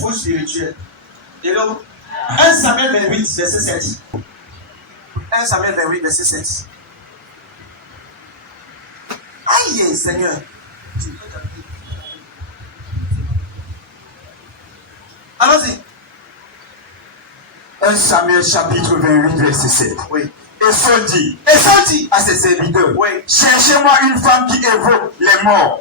info spirituelle. Et donc, 1 Samuel 28, verset 7. 1 Samuel 28, verset 7. Aïe, Seigneur. Allons-y. 1 Samuel chapitre 28, verset 7. Oui. Et Saul dit à ses serviteurs, oui. Cherchez-moi une femme qui évoque les morts.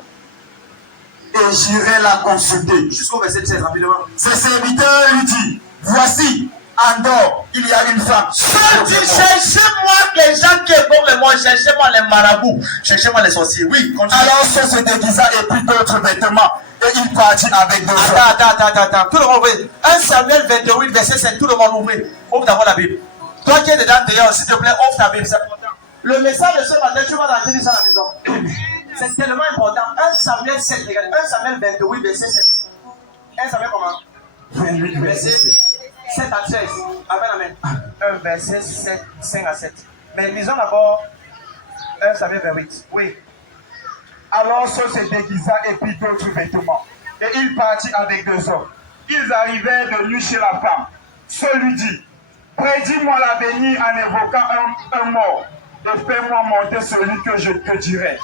Et j'irai la consulter. Jusqu'au verset 16, rapidement. Ses serviteurs lui disent, voici, en dehors, il y a une femme. Saul dit, cherchez-moi les gens qui évoquent les morts, cherchez-moi les marabouts, cherchez-moi les sorciers. Oui, continue. Alors Saul se déguisa et prit d'autres vêtements. Et il partit avec deux hommes. Attends. Tout le monde ouvre. 1 Samuel 28, verset 7. Tout le monde ouvre. Ouvre d'abord la Bible. Toi qui es dedans, d'ailleurs, s'il te plaît, ouvre ta Bible. C'est important. Le message de ce matin, tu vas l'entendre ça à la maison. C'est tellement important. 1 Samuel 7, regardez. 1 Samuel 28, verset 7. 1 Samuel comment? 28, verset 7 à 13. Amen. 1 verset 7, 5 à 7. Mais lisons d'abord 1 Samuel 28. Oui. Alors Saul se déguisa et prit d'autres vêtements. Et il partit avec deux hommes. Ils arrivèrent de nuit chez la femme. Saul lui dit, prédis-moi l'avenir en évoquant un mort, et fais-moi monter celui que je te dirai.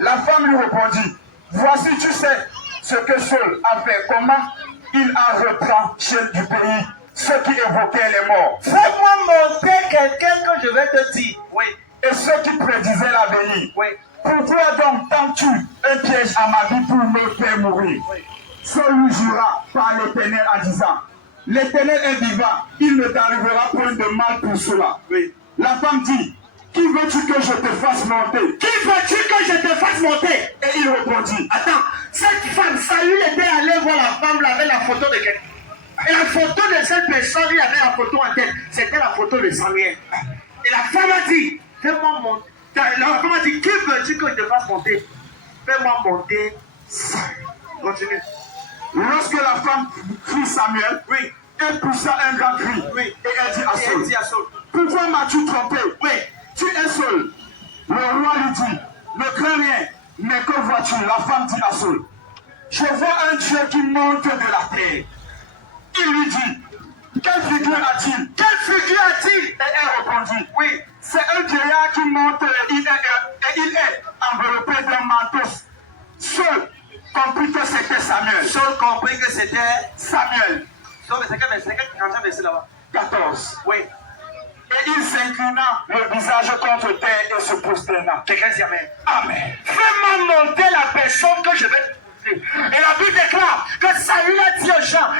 La femme lui répondit, voici tu sais ce que Saul a fait, comment il a retranché du pays ceux qui évoquaient les morts. Fais-moi monter quelqu'un que je vais te dire. Oui. Et ceux qui prédisaient l'avenir. Oui. Pourquoi donc tends-tu un piège à ma vie pour me faire mourir? Oui. Saul lui jura par l'Éternel en disant, l'Éternel est vivant, il ne t'arrivera point de mal pour cela. Oui. La femme dit, qui veux-tu que je te fasse monter? Qui veux-tu que je te fasse monter? Et il répondit, attends, cette femme, Saül était allé voir la femme, là, avec la photo de quelqu'un. Et la photo de cette personne, il avait la photo en tête. C'était la photo de Samuel. Et la femme a dit, fais-moi monter. La femme a dit, qui veux-tu que je te fasse monter? Fais-moi monter Saül. Continue. Lorsque la femme prit Samuel, oui, elle poussa un grand cri, oui, et elle dit à Saul, pourquoi m'as-tu trompé? Oui, tu es Saul. Le roi lui dit, ne crains rien, mais que vois-tu? La femme dit à Saul, je vois un Dieu qui monte de la terre. Il lui dit, quelle figure a-t-il? Quelle figure a-t-il? Et elle répondit, oui, c'est un vieillard qui monte et il est enveloppé d'un manteau. Saul comprit que c'était Samuel. Saul comprit que c'était Samuel. Saul, c'est quel verset là-bas? 14. Oui. Et il s'inclina le visage contre terre et se prosterna. Quelqu'un dit Amen. Amen. Fais-moi monter la personne que je vais. Et la Bible déclare que Saül a dit aux gens,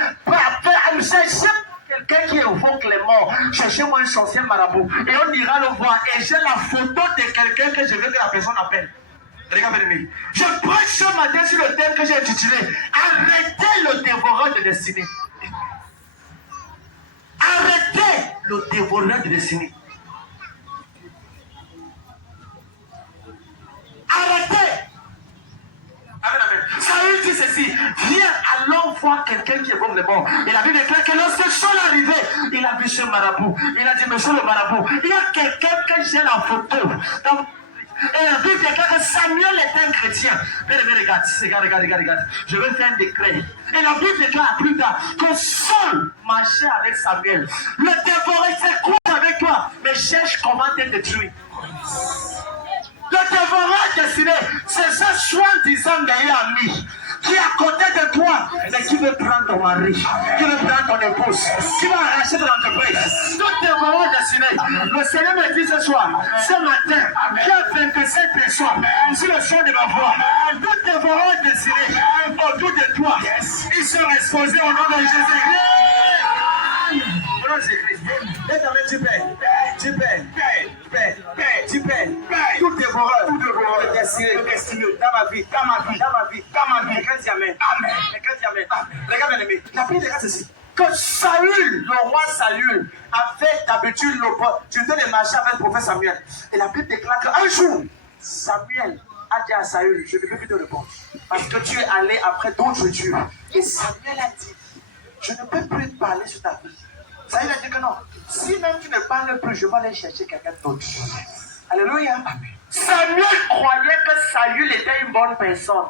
cherchez quelqu'un qui évoque les morts, cherchez-moi un sorcier marabout. Et on ira le voir. Et j'ai la photo de quelqu'un que je veux que la personne appelle. Regardez-moi. Je prêche ce matin sur le thème que j'ai intitulé Arrêtez le dévoreur de destinée. Arrêtez le dévoreur de destinée. Arrêtez. Saül dit ceci, viens, allons voir quelqu'un qui évoque les morts. Et la Bible déclare que lorsque Saul est arrivé, il a vu ce marabout. Il a dit, monsieur le marabout, il y a quelqu'un que j'ai la photo. Donc, et la Bible déclare que Samuel était un chrétien. Mais regarde. Je vais faire un décret. Et la Bible déclare plus tard que Saul marchait avec Samuel. Le dévoré s'est court avec toi, mais cherche comment te détruire. Le dévoreur destiné, c'est ce soi-disant meilleur ami qui est à côté de toi, mais qui veut prendre ton mari, qui veut prendre ton épouse, qui va arracher ton entreprise. Le dévoreur destiné, le Seigneur me dit ce soir, ce matin, il y a 27 personnes sur le son de ma voix. Le dévoreur destiné autour de toi, ils sont exposés au nom de Jésus. Au nom de Jésus-Christ. Éternel, tu paies. Tout dévoreur de destinée dans ma vie. Quelqu'un dit Amen. Regarde bien aimé. La Bible regarde ceci. Que Saül, le roi Saül, avait d'habitude l'opportunité de marcher avec le prophète Samuel. Et la Bible déclare qu'un jour, Samuel a dit à Saül, je ne peux plus te répondre. Parce que tu es allé après d'autres dieux. Et Samuel a dit, je ne peux plus parler sur ta vie. Saül a dit que non. Si même tu ne parles plus, je vais aller chercher quelqu'un d'autre. Alléluia. Samuel croyait que Saül était une bonne personne.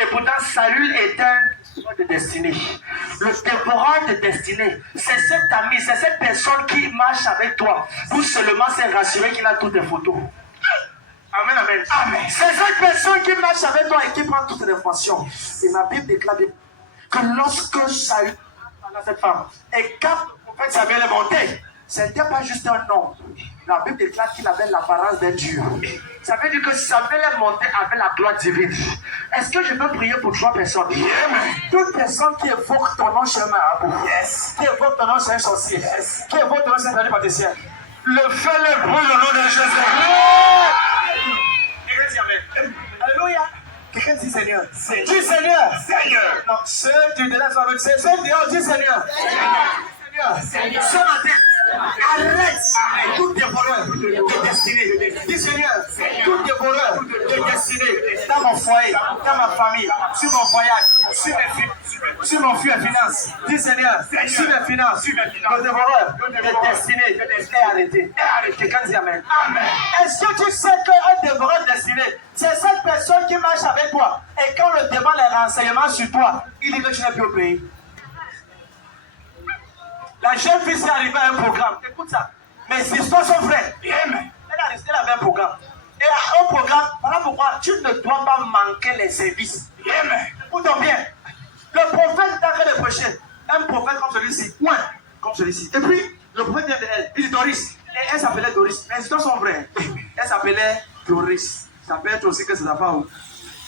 Et pourtant, Saül était un homme de destinée. Le dévoreur de destinée, c'est cet ami, c'est cette personne qui marche avec toi pour seulement se rassurer qu'il a toutes tes photos. Amen, amen. Amen. C'est cette personne qui marche avec toi et qui prend toutes les informations. Et ma Bible déclare que lorsque Saül parlait à cette femme, et quand le prophète Samuel est monté, ce n'était pas juste un homme. La Bible déclare qu'il avait l'apparence d'un Dieu. Ça veut dire que Samuel est monté avec la gloire divine. Est-ce que je peux prier pour 3 personnes? Toute personne qui évoque ton nom chez un marabout, qui évoque ton nom chez un sorcier, qui évoque ton nom chez un pâtissier, le feu le brûle au nom de Jésus. Quelqu'un dit Amen. Alléluia. Quelqu'un dit Seigneur. Dis Seigneur. Seigneur. Non, ceux qui de là sont avec ceux qui disent Seigneur. Seigneur. Ce matin, arrête tout dévoreur de destinée. Dis Seigneur, tout dévoreur de destinée dans mon foyer, dans ma famille, sur mon voyage, sur mon flux de finances. Dis Seigneur, sur mes finances, le dévoreur de destinée est arrêté. Quelqu'un dit Amen. Est-ce que tu sais qu'un dévoreur de destinée, c'est cette personne qui marche avec toi et quand on le demande les renseignements sur toi, il dit que tu n'es plus au pays? La jeune fille s'est arrivée à un programme. Écoute ça. Mais ses histoires sont vraies. Elle avait un programme. Et à un programme, voilà pourquoi tu ne dois pas manquer les services. Écoute-moi bien. Le prophète est en train de prêcher. Un prophète comme celui-ci. Ouais. Comme celui-ci. Et puis, le prophète vient de elle. Il dit Doris. Et elle s'appelait Doris. Les histoires sont vraies. Elle s'appelait Doris. Ça peut être aussi que c'est sa femme.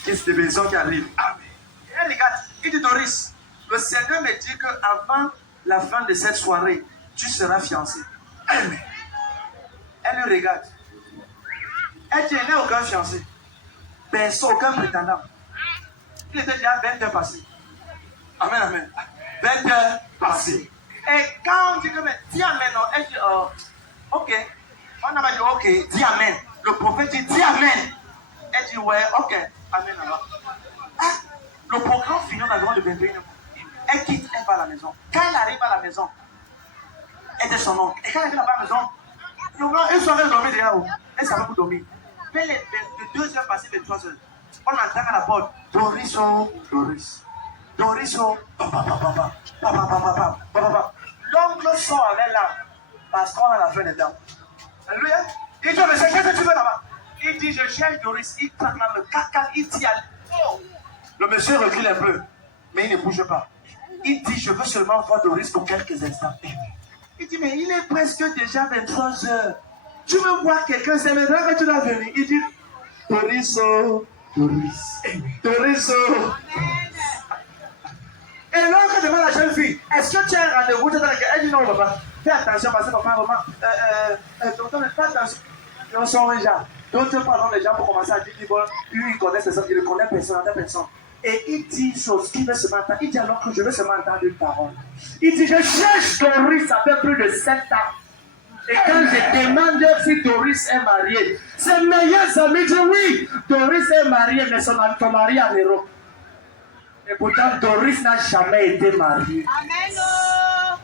Qui c'est des maisons qui arrivent. Et elle regarde. Il dit Doris. Le Seigneur me dit qu'avant la fin de cette soirée, tu seras fiancé. Elle le regarde. Elle dit, il n'y a aucun fiancé. Personne, aucun prétendant. Il était déjà 20 heures passées. Amen, amen. 20 heures passées. Et quand on dit que, dis amen, elle dit, ok. On n'a pas dit, ok, dis amen. Le prophète dit, dis amen. Elle dit, ouais, ok. Amen alors. Le programme finit environ de 21 heures. Elle quitte, elle va à la maison. Quand elle arrive à la maison, elle est son oncle. Et quand elle arrive à la maison, une soirée dormir déjà. Elle savait pour dormir. Mais les 2 heures passées, 23 heures, on entend à la porte Doris, oh, Doris. Doris, oh, papa. L'oncle sort avec l'âme parce qu'on a la fin des dents. Alléluia. Il dit, mais c'est qu'est-ce que tu veux là-bas? Il dit, je cherche Doris. Il claque la main, caca, il tire. Le monsieur recule un peu, mais il ne bouge pas. Il dit, je veux seulement voir Doris pour quelques instants. Il dit, mais il est presque déjà 23 heures. Tu veux voir quelqu'un, c'est maintenant que tu dois venir. Il dit, Doris, oh, Doris. Doris, oh. Et l'oncle demande à la jeune fille, est-ce que tu as un rendez-vous? Elle dit, non, papa. Fais attention parce que papa, maman, tonton, fais attention. Ils sont les gens. Donc, pardon, les gens pour commencer à dire, bon, lui, il connaît personne, il ne connaît personne. Et il dit une chose, qui veut se m'entendre. Il dit alors que je veux seulement entendre une parole. Il dit, je cherche Doris, ça fait plus de 7 ans. Et quand je demande si Doris est mariée, ses meilleurs amis disent oui, Doris est mariée, mais son mari est en Europe. Et pourtant, Doris n'a jamais été mariée. Amen.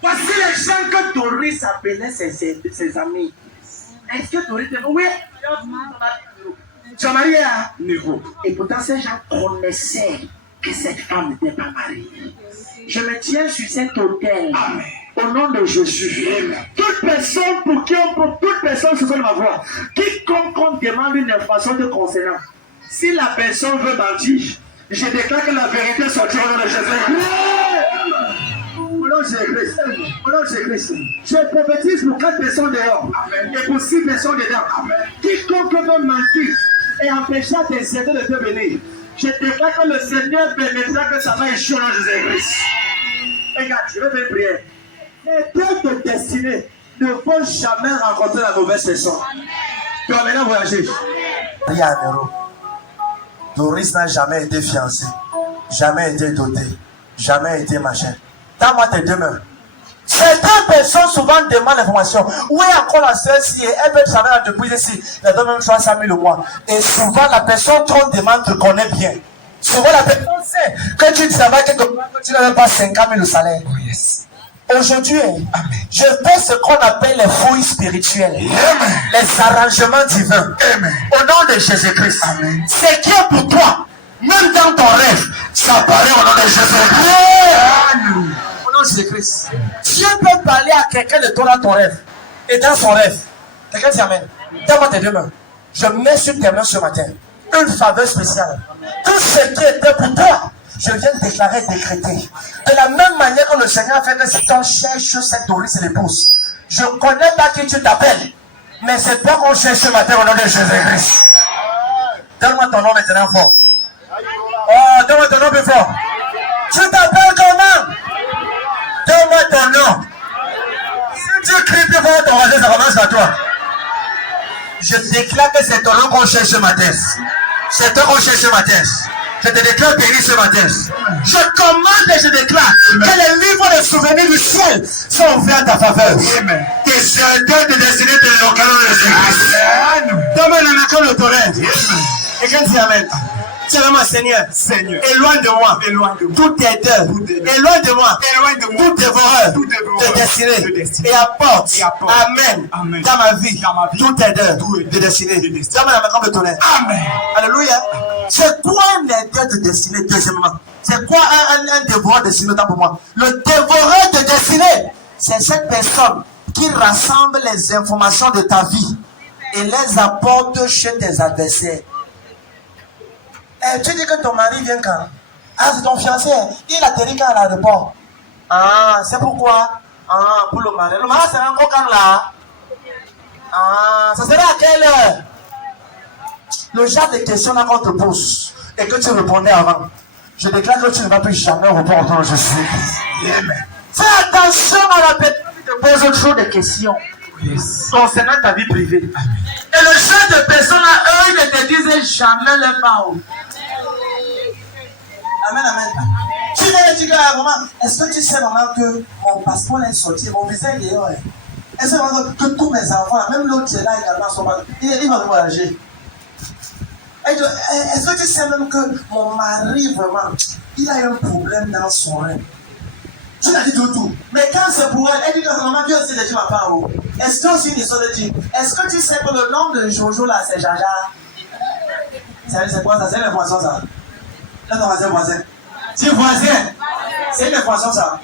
Voici les gens que Doris appelait ses amis. Est-ce que Doris est... Oui, son mari est à Niveau. Et pourtant, ces gens connaissaient que cette femme n'était pas mariée. Je me tiens sur cet autel. Amen. Au nom de Jésus. Amen. Toute personne se fait ma voix. Quiconque on demande une information de concernant, si la personne veut mentir, je déclare que la vérité sortira au nom de Jésus. Au nom de Christ. Je prophétise pour 4 personnes dehors. Amen. Et pour 6 personnes dedans. Amen. Quiconque veut mentir et empêcher tes serviteurs de te venir, je déclare que le Seigneur permettra que ça va échouer au nom de Jésus-Christ. Regarde, je vais faire une prière. Les deux de destinée ne vont jamais rencontrer la mauvaise personne. Tu vas maintenant voyager. Il y a un héros. Doris n'a jamais été fiancée, jamais été dotée, jamais été machin. Donne-moi tes 2 mains. Certaines personnes souvent demandent l'information. Où est encore la sœur si elle veut travailler depuis ici? Elle donne même 300 000 au mois. Et souvent la personne qu'on demande te connaît bien. Souvent la personne sait que tu travailles quelque part, que tu n'as même pas 50 000 au salaire. Oh yes. Aujourd'hui, je fais ce qu'on appelle les fouilles spirituelles. Amen. Les arrangements divins. Amen. Au nom de Jésus-Christ. Ce qui est pour toi, même dans ton rêve, ça apparaît au nom de Jésus-Christ. nom de Jésus-Christ. Dieu peut parler à quelqu'un de toi dans ton rêve. Et dans son rêve. Quelqu'un dit amen. Donne-moi tes deux mains. Je mets sur tes mains ce matin une faveur spéciale. Tout ce qui était pour toi, je viens de déclarer, décréter. De la même manière que le Seigneur a fait que cet homme cherche cette Doris et l'épouse. Je ne connais pas qui tu t'appelles, mais c'est toi qu'on cherche ce matin au nom de Jésus-Christ. Donne-moi ton nom maintenant fort. Oh, donne-moi ton nom plus fort. Tu t'appelles comment? Donne-moi ton nom. Si tu cries plus fort, ton voisin, ça commence à toi. Je déclare que c'est ton nom qu'on cherche ce matin. C'est toi qu'on cherche ce matin. Je te déclare béni ce matin. Je commande et je déclare que les livres de souvenirs du ciel sont ouverts à ta faveur. Tes œuvres de destinée de localement de Jésus. Donne-moi la main comme le tonnerre. Et quand tu amènes, tiens-moi, Seigneur, éloigne de moi toutes tes deurs, éloigne de moi toutes tes horreurs de destinée, et apporte, amen, dans ma vie, toutes tes deurs de destinée. Donne-moi la main comme le tonnerre. Amen. Alléluia. C'est quoi un aider de destinée, deuxièmement? C'est quoi un dévoreur de destinée, autant pour moi? Le dévoreur de destinée, c'est cette personne qui rassemble les informations de ta vie et les apporte chez tes adversaires. Tu dis que ton mari vient quand? Ah, c'est ton fiancé. Il atterrit quand à l'aéroport? Ah, c'est pourquoi? Ah, pour le mari. Le mari sera encore quand là? Ah, ça sera à quelle heure? Le genre de questions là qu'on te pose et que tu répondais avant, je déclare que tu ne vas plus jamais répondre autour de Jésus. Fais attention à la personne qui te pose trop de questions concernant ta vie privée. Et le genre de personnes là, eux, ils ne te disent jamais les paroles. Amen, amen. Tu viens de dire à maman, est-ce que tu sais, maman, que mon passeport est sorti, mon visa est dehors? Est-ce que tous mes enfants, même l'autre qui est là également, sont pas. Il va voyager. Est-ce que tu sais même que mon mari, vraiment, il a un problème dans son rêve? Tu l'as dit tout. Mais quand c'est pour elle, elle dit que maman, Dieu aussi déjà ma part. Est-ce que c'est une histoire de dire, est-ce que tu sais que le nom de Jojo là, c'est Jaja? C'est quoi ça? C'est les poissons ça? Là, ton voisin. C'est voisin. C'est les poissons ça.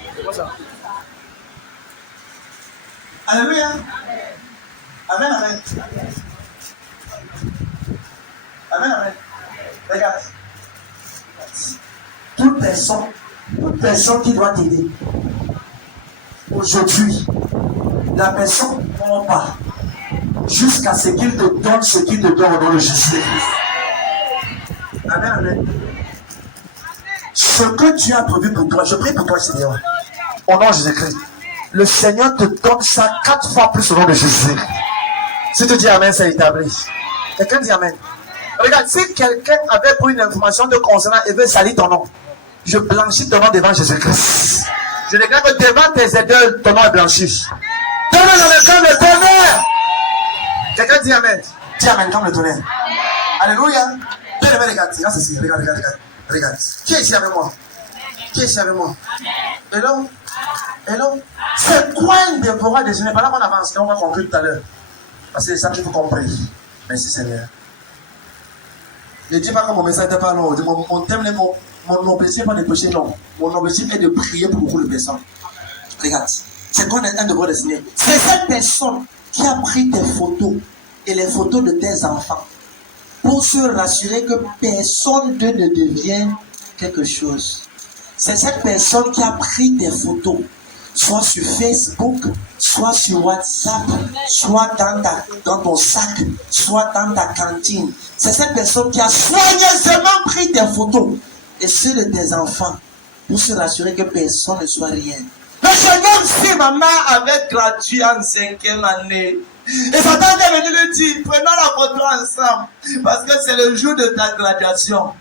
Alléluia. Amen, amen. Amen, amen. Regarde. Toute personne qui doit t'aider. Aujourd'hui, la personne ne prend pas jusqu'à ce qu'il te donne ce qu'il te donne au nom de Jésus. Amen, amen. Ce que tu as prévu pour toi, je prie pour toi, Seigneur. Au nom de Jésus-Christ. Le Seigneur te donne ça 4 fois plus au nom de Jésus. Si tu dis Amen, c'est établi. Quelqu'un dit Amen. Regarde, si quelqu'un avait pris une information de concernant et veut salir ton nom, je blanchis ton nom devant Jésus-Christ. Je déclare que devant tes aideurs, ton nom est blanchi. Donne-le dans le comme le tonnerre. Quelqu'un dit Amen. Dis Amen comme le tonnerre. Alléluia. Bien aimé, regarde. Regarde ceci. Regarde. Qui est ici avec moi? Hello? C'est quoi une dévoreur de déjeuner? Pendant qu'on avance, on va conclure tout à l'heure. Parce que c'est ça qu'il faut comprendre. Merci Seigneur. Ne dis pas que mon message n'est pas long. Mon thème, mon objectif n'est pas de prêcher long. Mon objectif est de prier pour beaucoup de personnes. Regarde, c'est quoi un devoir de Seigneur? C'est cette personne qui a pris tes photos et les photos de tes enfants pour se rassurer que personne d'eux ne devienne quelque chose. C'est cette personne qui a pris tes photos, soit sur Facebook, soit sur WhatsApp, soit dans ton sac, soit dans ta cantine. C'est cette personne qui a soigneusement pris tes photos et ceux de tes enfants pour se rassurer que personne ne soit rien. Le Seigneur, si maman avait gradué en 5e année, et Satan est venu lui dire, prenons la photo ensemble, parce que c'est le jour de ta graduation.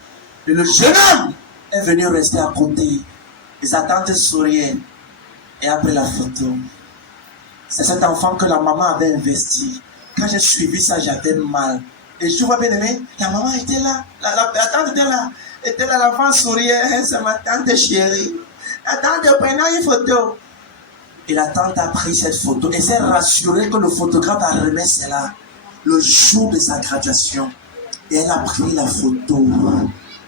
Et le jeune homme est venu rester à côté. Et sa tante souriait et a pris la photo. C'est cet enfant que la maman avait investi. Quand j'ai suivi ça, j'avais mal. Et je vois bien aimé, la maman était là, la tante était là, l'enfant souriait, c'est ma tante chérie. La tante prenait une photo. Et la tante a pris cette photo et s'est rassurée que le photographe a remis cela le jour de sa graduation. Et elle a pris la photo.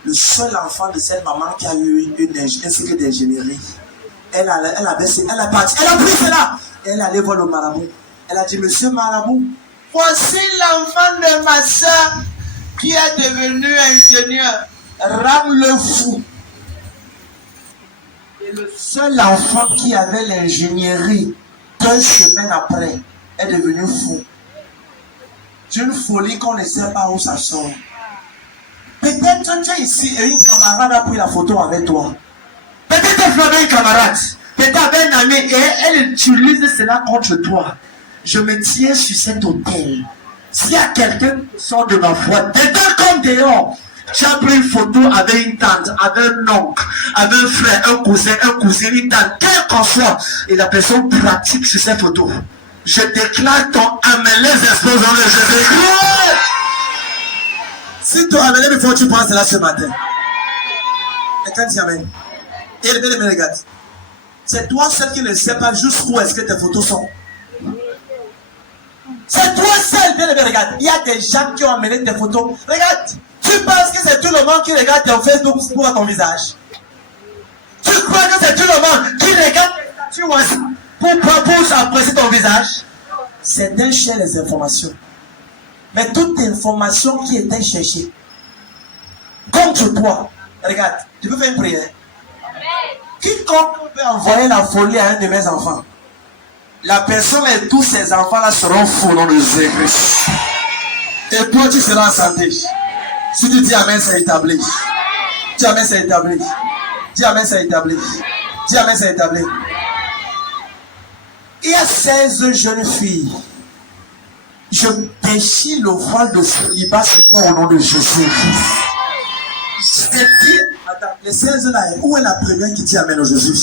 Le seul enfant de cette maman qui a eu un cycle d'ingénierie. Elle a baissé, elle a parti, elle a pris cela. Et elle allait voir le marabout. Elle a dit, monsieur marabout, voici l'enfant de ma soeur qui est devenu ingénieur. Rends-le fou. Et le seul enfant qui avait l'ingénierie, 2 semaines après, est devenu fou. D'une folie qu'on ne sait pas où ça sort. Peut-être tu es ici et une camarade a pris la photo avec toi. Peut-être tu avais une camarade. Peut-être avec un ami et elle utilise cela contre toi. Je me tiens sur cet hôtel. S'il y a quelqu'un qui sort de ma foi, dedans comme dehors, tu as pris une photo avec une tante, avec un oncle, avec un frère, un cousin, une tante, quel qu'en soit, et la personne pratique sur cette photo. Je déclare ton amené esprits dans le Jésus-Christ. Si ton amené, il faut que tu penses là ce matin. Et quand tu amènes, et le bien regarde. C'est toi seul qui ne sais pas jusqu'où est-ce que tes photos sont. C'est toi seul, bien regarde. Il y a des gens qui ont amené tes photos. Regarde, tu penses que c'est tout le monde qui regarde ton Facebook pour voir ton visage. Tu crois que c'est tout le monde qui regarde pour apprécier ton visage. C'est un cher les informations. Mais toute information qui était cherchée contre toi, regarde, tu peux faire une prière. Quiconque peut envoyer la folie à un de mes enfants, la personne et tous ses enfants-là seront fous au nom de Jésus-Christ. Et toi, tu seras en santé. Si tu dis Amen, c'est établi. Dis Amen, c'est établi. Dis Amen, c'est établi. Dis Amen, c'est établi. Il y a 16 jeunes filles. Je déchire le voile de célibat sur toi au nom de Jésus-Christ. Attends, les 16 là, où est la première qui dit Amen au Jésus?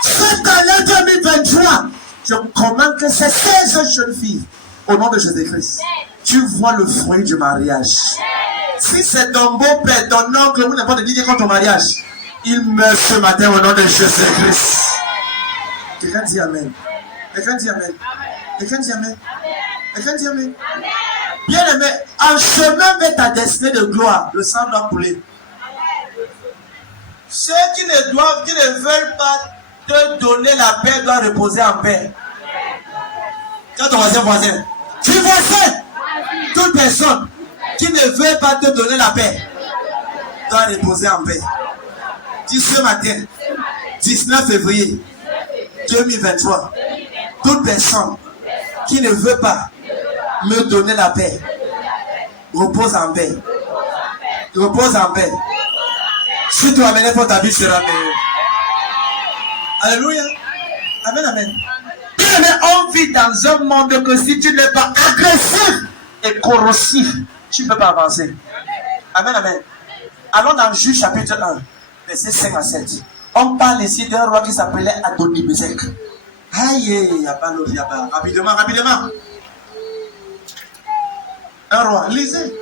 Cette année 2023, je commande que ces 16 jeunes filles, au nom de Jésus-Christ, tu vois le fruit du mariage. Si c'est ton beau-père, ton oncle, ou n'importe qui contre ton mariage, il meurt ce matin au nom de Jésus-Christ. Quelqu'un dit Amen. Quelqu'un dit Amen. Quelqu'un dit Amen. Quelqu'un dit Amen. Bien aimé, en chemin vers ta destinée de gloire, le sang doit couler. Ceux qui ne veulent pas te donner la paix doivent reposer en paix. Quand ton voisin, tu voisin, toute personne qui ne veut pas te donner la paix doit reposer en paix. Dis ce matin, 19 février 2023, toute personne qui ne veut pas me donner la paix repose en paix. Repose en paix. Si tu amènes pour ta vie sera meilleure. Alléluia. Amen, amen. Bien aimé, on vit dans un monde que si tu n'es pas agressif et corrosif, tu ne peux pas avancer. Amen, amen. Allons dans Juge chapitre 1, verset 5 à 7. On parle ici d'un roi qui s'appelait Adoni-Bézek. Aïe, rapidement, rapidement. Un roi, lisez.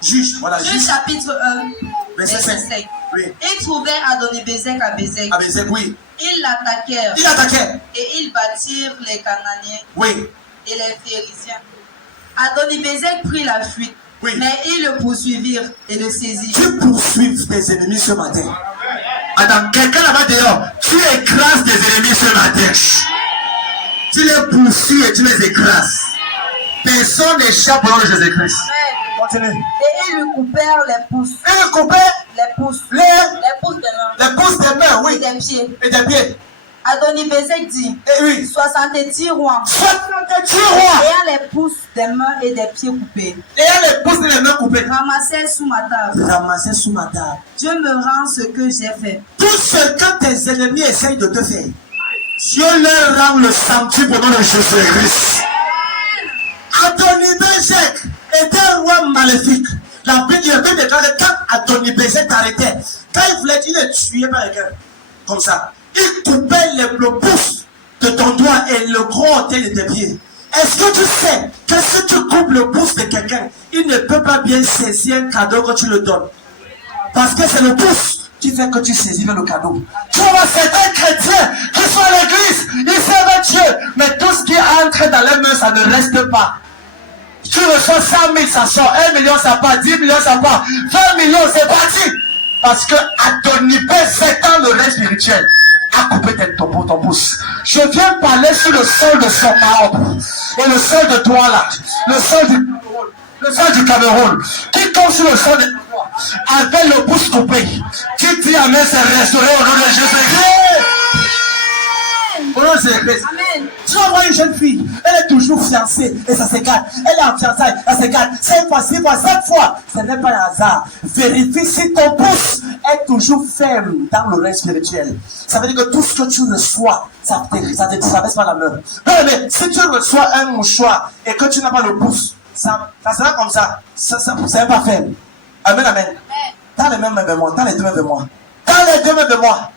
Juge, voilà. Juge chapitre 1, verset 5. Oui. Ils trouvèrent Adoni-Bézek à Bézek. À Bézek, oui. Ils l'attaquèrent. Ils l'attaquèrent. Et ils battirent les Cananéens. Oui. Et les Phérésiens. Adoni-Bézek prit la fuite. Oui. Mais ils le poursuivirent et le saisirent. Tu poursuives tes ennemis ce matin. Attends, quelqu'un là-bas dehors, tu écrases tes ennemis ce matin. Tu les poursuis et tu les écrases. Personne n'échappe au nom de Jésus-Christ. Continue. Et ils lui coupèrent les pouces. Ils lui coupèrent les pouces. Les pouces des mains. Les pouces des mains, oui. Et des pieds. Et des pieds. Adoni-Bézek dit, et oui. 70 rois. 70 rois. Ayant les pouces des mains et des pieds coupés. Ayant les pouces et les mains coupés. Ramassez sous ma table. Ramassez sous ma table. Dieu me rend ce que j'ai fait. Tout ce que tes ennemis essayent de te faire, Dieu leur rend le centuple au nom de Jésus-Christ. Adoni-Bézek était un roi maléfique. La Bible déclare que quand Adoni-Bézek t'arrêtait, quand il voulait, il le tuait par quelqu'un. Comme ça. Il coupait le pouce de ton doigt et le gros orteil de tes pieds. Est-ce que tu sais que si tu coupes le pouce de quelqu'un, il ne peut pas bien saisir un cadeau que tu le donnes? Parce que c'est le pouce qui fait que tu saisis le cadeau. Tu vois, certains chrétiens qui sont à l'église, ils servent Dieu, mais tout ce qui entre dans les mains, ça ne reste pas. Tu reçois 100 000, ça sort. 1 million, ça part. 10 millions, ça part. 20 millions, c'est parti. Parce que Adonibézek dans le règne spirituel a coupé ton pouce. Je viens parler sur le sol de son arbre et le sol de toi là, le sol du Cameroun, qui tombe sur le sol de toi avec le pouce coupé. Qui dit amen, c'est restauré au nom de Jésus-Christ. Au nom de Jésus-Christ. Tu vas voir une jeune fille, elle est toujours fiancée et ça s'écarte. Elle est en fiançailles, ça s'écarte. 5 fois, 6 fois, 7 fois. Ce n'est pas un hasard. Vérifie si ton pouce est toujours ferme dans le règne spirituel. Ça veut dire que tout ce que tu reçois, ça ne te traverse pas la main. Mais si tu reçois un mouchoir et que tu n'as pas le pouce, ça sera comme ça. Ça n'est pas ferme. Amen, amen. Dans les mêmes mains de moi, dans les deux mains de moi. Dans les deux mains de moi.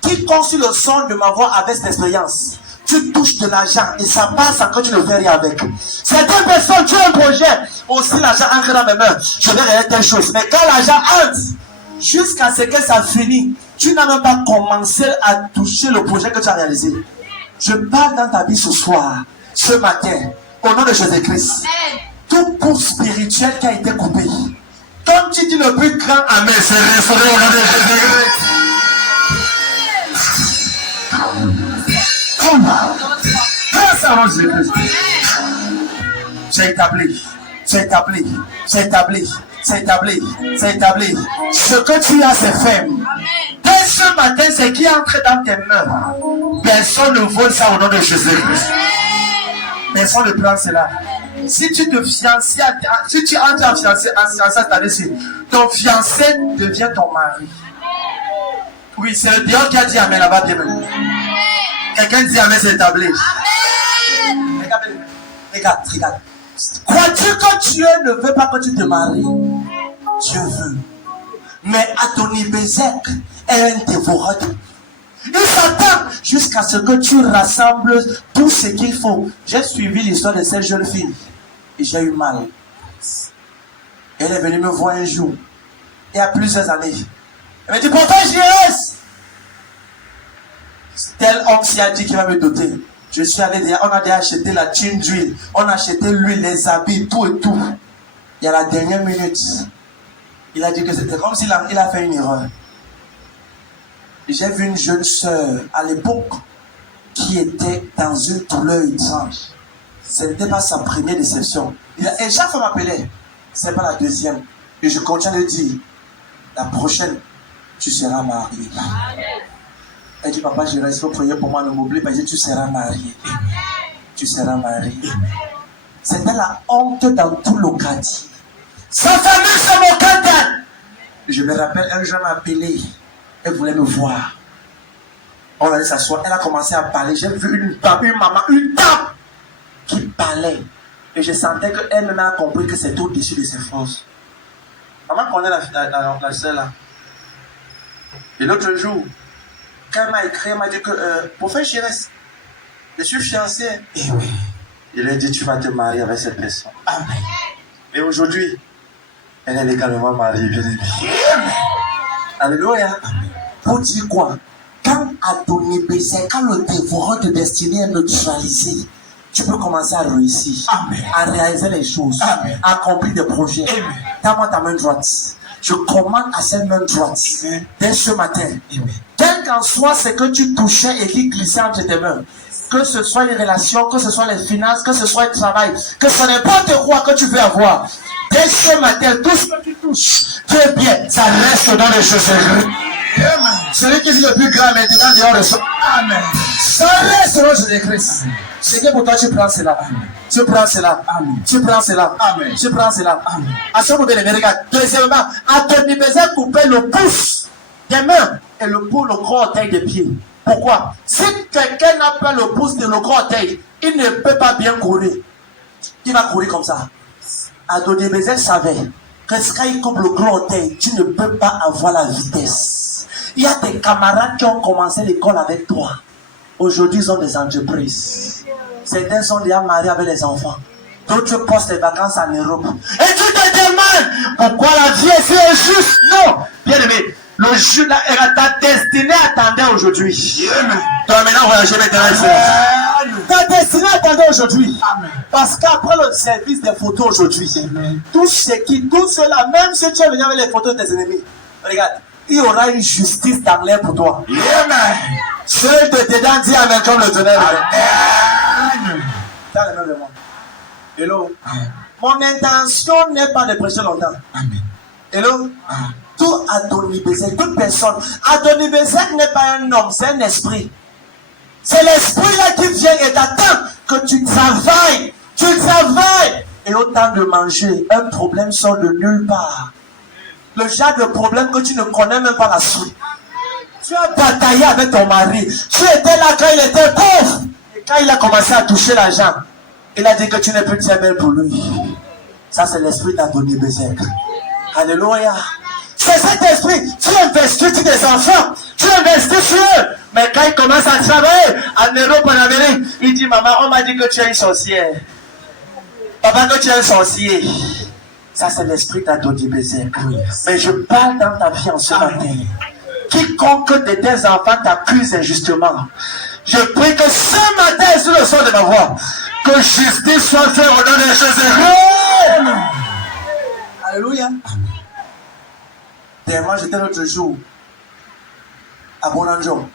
Quiconque sur le son de ma voix avec cette expérience, tu touches de l'argent et ça passe sans que tu ne fais rien avec. Certaines personnes, tu as un projet, aussi l'argent entre dans mes mains, je vais réaliser telle chose. Mais quand l'argent entre, jusqu'à ce que ça finisse, tu n'as même pas commencé à toucher le projet que tu as réalisé. Je parle dans ta vie ce soir, ce matin, au nom de Jésus-Christ. Tout pouce spirituel qui a été coupé, comme tu dis le plus grand amen, c'est restauré au nom de Jésus-Christ. Grâce à mon Jésus-Christ. C'est établi. C'est établi. C'est établi. C'est établi. C'est établi. Ce que tu as, c'est ferme. Dès ce matin, ce qui entre dans tes mains, personne ne vole ça au nom de Jésus-Christ. Personne ne prend cela. Si tu te fiances, si tu entres en fiancé cette année-ci, ton fiancé devient ton mari. Oui, c'est le Dieu qui a dit amen là-bas, bien. Quelqu'un dit amen, c'est établi. Amen. Regarde. Crois-tu que Dieu ne veut pas que tu te maries? Dieu veut. Mais Adonibézek est un dévoreur. Il s'attend jusqu'à ce que tu rassembles tout ce qu'il faut. J'ai suivi l'histoire de cette jeune fille et j'ai eu mal. Elle est venue me voir un jour, il y a plusieurs années. Elle m'a dit, pourtant j'y reste. Tel homme s'y a dit qu'il va me doter. Je suis allé dire, on a déjà acheté la thune d'huile, on a acheté l'huile, les habits, tout et tout. Et à la dernière minute, il a dit que c'était comme s'il a fait une erreur. J'ai vu une jeune sœur à l'époque qui était dans une douleur étrange. Ce n'était pas sa première déception. Et chaque fois m'appelait, ce n'est pas la deuxième. Et je continue de dire, la prochaine, tu seras mariée. Elle dit, papa, je reste, prier pour moi, ne m'oublie pas. Je dis, tu seras marié. Tu seras marié. C'était la honte dans tout le quartier. Sa famille se moquait d'elle. Je me rappelle, un jour m'a appelé. Elle voulait me voir. On allait s'asseoir. Elle a commencé à parler. J'ai vu une maman, une dame qui parlait. Et je sentais qu'elle-même a compris que c'était au-dessus de ses forces. Maman connaît la sœur là. Et l'autre jour, quand elle m'a écrit, elle m'a dit que pour faire Chérès, je suis fiancé. Et oui. Il a dit, tu vas te marier avec cette personne. Amen. Et aujourd'hui, elle est légalement mariée, bien aimée. Alléluia. Pour dire quoi? Quand Adonibézek, quand le dévoreur de destinée est neutralisé, tu peux commencer à réussir. Amen. À réaliser les choses. Amen. À accomplir des projets. Donne-moi ta main droite. Je commande à cette main droite. Amen. Dès ce matin. Amen. Quel qu'en soit ce que tu touchais et qui glissait entre tes mains, que ce soit les relations, que ce soit les finances, que ce soit le travail, que ce n'est pas de quoi que tu veux avoir. Dès ce matin, tout ce que tu touches, tu es bien, ça reste dans les choses. Celui qui dit le plus grand maintenant dehors de soi. Amen. Ça reste dans Jésus-Christ. C'est que pour toi tu prends cela. Tu prends cela. Amen. Tu prends cela. Amen. Tu prends cela. Amen. À ce moment, regarde. Deuxièmement, Adonibézek couper le pouce des mains et le gros orteil des pieds. Pourquoi? Si quelqu'un n'a pas le pouce de le gros orteil, il ne peut pas bien courir. Il va courir comme ça. Adonibézek savait que quand il coupe le gros orteil, tu ne peux pas avoir la vitesse. Il y a des camarades qui ont commencé l'école avec toi. Aujourd'hui, ils ont des entreprises. Certains sont déjà mariés avec les enfants. D'autres postent les vacances en Europe. Et tu te demandes pourquoi la vie est si injuste. Non, bien aimé. Le jeu, ta destinée attendait aujourd'hui. Toi maintenant, voyagez maintenant ici. Ta destinée attendait aujourd'hui. Parce qu'après le service des photos aujourd'hui, tout cela, même si tu es venu avec les photos de tes ennemis, regarde, il y aura une justice dans l'air pour toi. Amen. Ceux de dedans disent Amen comme le tonnerre. Amen. Dans les mains de moi. Hello. Mon intention n'est pas de prêcher longtemps. Amen. Hello. Tout Adonibézek, toute personne. Adonibézek n'est pas un homme, c'est un esprit. C'est l'esprit là qui vient et t'attend que tu travailles. Tu travailles. Et au temps de manger, un problème sort de nulle part. Le genre de problème que tu ne connais même pas la suite. Tu as bataillé avec ton mari. Tu étais là quand il était pauvre. Et quand il a commencé à toucher l'argent, il a dit que tu n'es plus très belle pour lui. Ça, c'est l'esprit d'Adonibézek. Alléluia. C'est cet esprit. Tu investis sur tes enfants. Tu investis sur eux. Mais quand ils commencent à travailler en Europe, en Amérique, il dit, maman, on m'a dit que tu es une sorcière. Papa, que tu es un sorcier. Ça, c'est l'esprit d'Adonibézek. Mais je parle dans ta vie en ce matin. Quiconque de tes enfants t'accuse injustement, je prie que ce matin, sur le son de ma voix, que justice soit faite au nom de Jésus. Alléluia. Moi, j'étais l'autre jour à Bonanjo,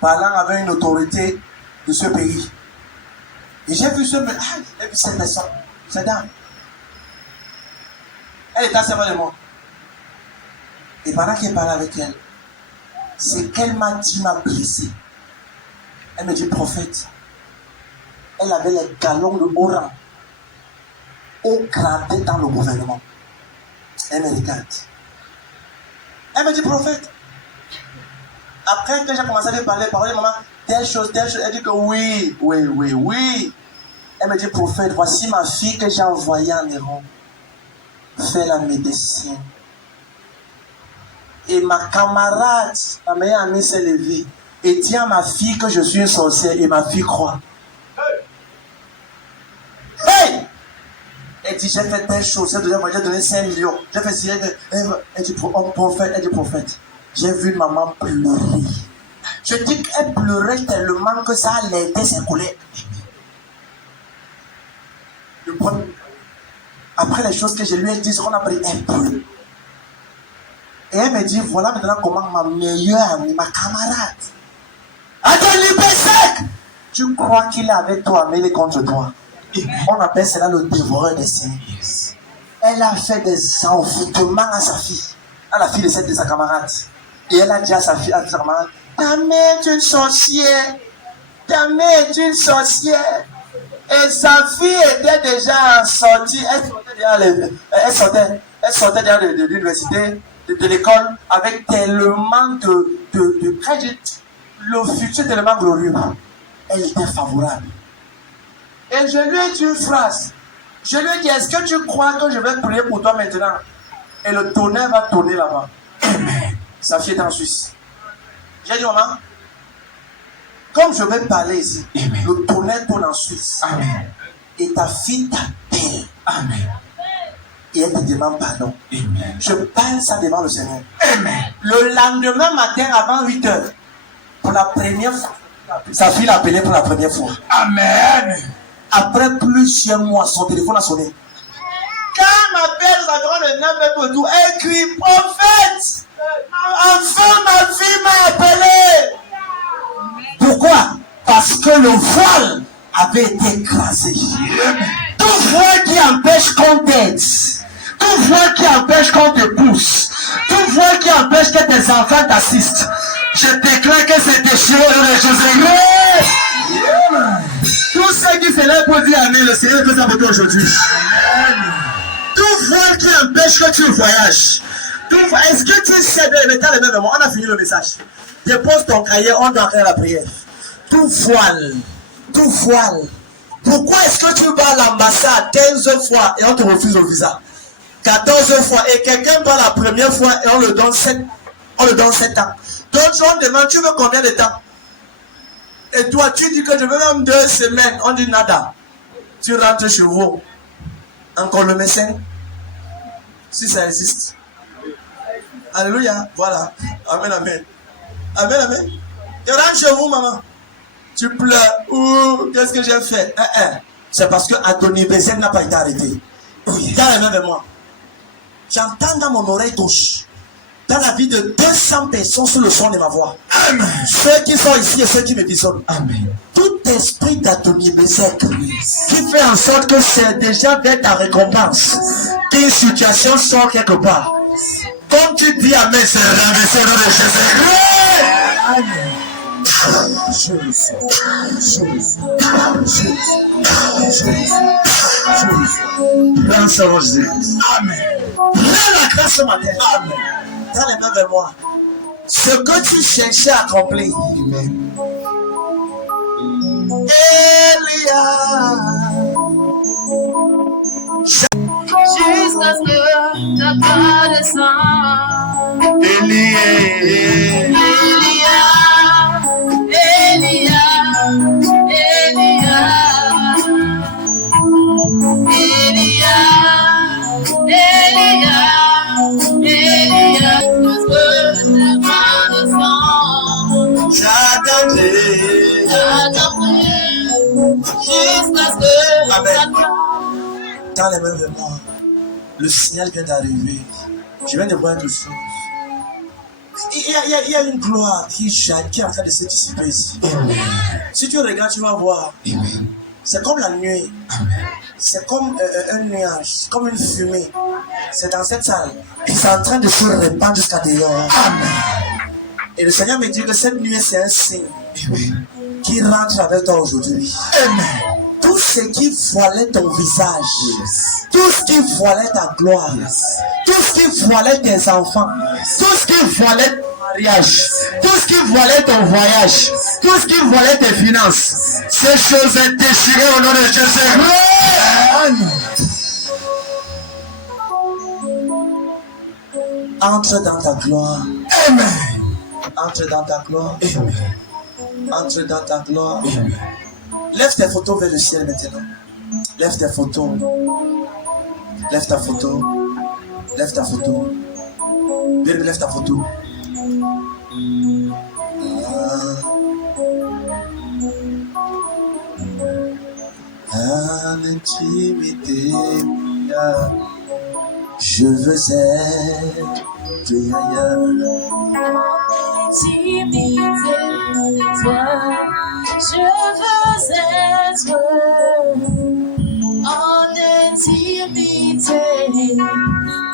parlant avec une autorité de ce pays. Et j'ai vu cette personne, cette dame. Elle était assez de moi. Et pendant qu'elle parlait avec elle, c'est qu'elle m'a dit, m'a blessé. Elle me dit, prophète, elle avait les galons de haut rang, haut gradé dans le gouvernement. Elle me regarde. Elle me dit, prophète. Après que j'ai commencé à lui parler, maman, telle chose, elle dit que oui. Elle me dit, prophète, voici ma fille que j'ai envoyée en Iran. Fait la médecine. Et ma camarade, ma meilleure amie s'est levée et dit à ma fille que je suis une sorcière et ma fille croit. Hey! Elle dit, j'ai fait telle chose, j'ai donné 5 millions. J'ai fait ci, elle dit, prophète, j'ai vu maman pleurer. Je dis qu'elle pleurait tellement que ça a l'aidé ses collègues. Après les choses que je lui ai dit, ce qu'on a pris, elle pleure. Et elle me dit, voilà maintenant comment ma meilleure amie, ma camarade, Adonibézek, tu crois qu'il est avec toi, mais il est contre toi. On appelle cela le dévoreur des signes. Elle a fait des envoûtements à sa fille, à la fille de sa camarade. Et elle a dit à sa fille, à sa camarade, ta mère est une sorcière. Ta mère est une sorcière. Et sa fille était déjà sortie. Elle sortait déjà de l'université, de l'école, avec tellement de crédit. Le futur tellement glorieux. Elle était favorable. Et je lui ai dit une phrase. Je lui ai dit, est-ce que tu crois que je vais prier pour toi maintenant? Et le tonnerre va tourner là-bas. Sa fille est en Suisse. J'ai dit, maman, comme je vais parler ici, le tonnerre tourne en Suisse. Amen. Et ta fille t'appelle. Amen. Et elle te demande pardon. Amen. Je parle ça devant le Seigneur. Amen. Le lendemain matin, avant 8 heures, pour la première fois, sa fille l'a appelé pour la première fois. Amen. Après plusieurs mois, son téléphone a sonné. Quand m'appelle environ le 9 heures et tout, elle crie, prophète, enfin ma fille m'a appelé. Pourquoi? Parce que le voile avait été écrasé. Tout voile qui empêche qu'on t'aide, tout voile qui empêche qu'on te pousse, tout voile qui empêche que tes enfants t'assistent, je déclare que c'est déchiré de Jésus. Tous ceux qui se lèvent pour dire Amen, le Seigneur fait ça pour toi aujourd'hui. Tout voile qui empêche que tu voyages. Est-ce que tu sais de l'état de même? On a fini le message. Dépose ton cahier, on doit faire la prière. Tout voile. Pourquoi est-ce que tu vas à l'ambassade 15 fois et on te refuse le visa? 14 fois et quelqu'un va la première fois et on le donne 7 ans. Donc on demande, tu veux combien de temps? Et toi, tu dis que je veux même 2 semaines. On dit nada. Tu rentres chez vous. Encore le médecin. Si ça existe. Alléluia. Voilà. Amen, amen. Amen, amen. Tu rentres chez vous, maman. Tu pleures. Ouh, qu'est-ce que j'ai fait? C'est parce que Adonibézek n'a pas été arrêté. Regarde les mains de moi. J'entends dans mon oreille gauche. dans la vie de 200 personnes sous le son de ma voix. Amen. Ceux qui sont ici et ceux qui me visionnent. Amen. Tout esprit d'Adoni-Bezek qui fait en sorte que c'est déjà vers ta récompense qu'une situation sort quelque part. Comme tu dis Amen, c'est renversé dans le Jésus. Amen. Grâce à Jésus. Amen. Prends la grâce ce matin. Amen. Dans les mains vers moi. Ce que tu cherchais à accomplir. Amen. Elia. Jusqu'à ce que ta part descende. Elia. Amen. Dans les mains de moi, le signal vient d'arriver. Je viens de voir une chose. Il y a une gloire qui est en train de se dissiper ici. Amen. Si tu regardes, tu vas voir. Amen. C'est comme la nuit. Amen. C'est comme un nuage, comme une fumée. C'est dans cette salle. Et c'est en train de se répandre jusqu'à dehors. Amen. Et le Seigneur me dit que cette nuit, c'est un signe. Amen. Qui rentre avec toi aujourd'hui. Amen. Tout ce qui voilait ton visage, yes. Tout ce qui voilait ta gloire, yes. Tout ce qui voilait tes enfants, yes. Tout ce qui voilait ton mariage, yes. Tout ce qui voilait ton voyage, yes. Tout ce qui voilait tes finances, yes. Ces choses sont déchirées au nom de Jésus. Amen. Entre dans ta gloire. Amen. Entre dans ta gloire. Amen. Entre dans ta gloire. Amen. Lève tes photos vers le ciel maintenant. Lève tes photos. Lève ta photo. Lève ta photo. Lève ta photo. En intimité, je veux être Intimité de toi, je veux être en intimité,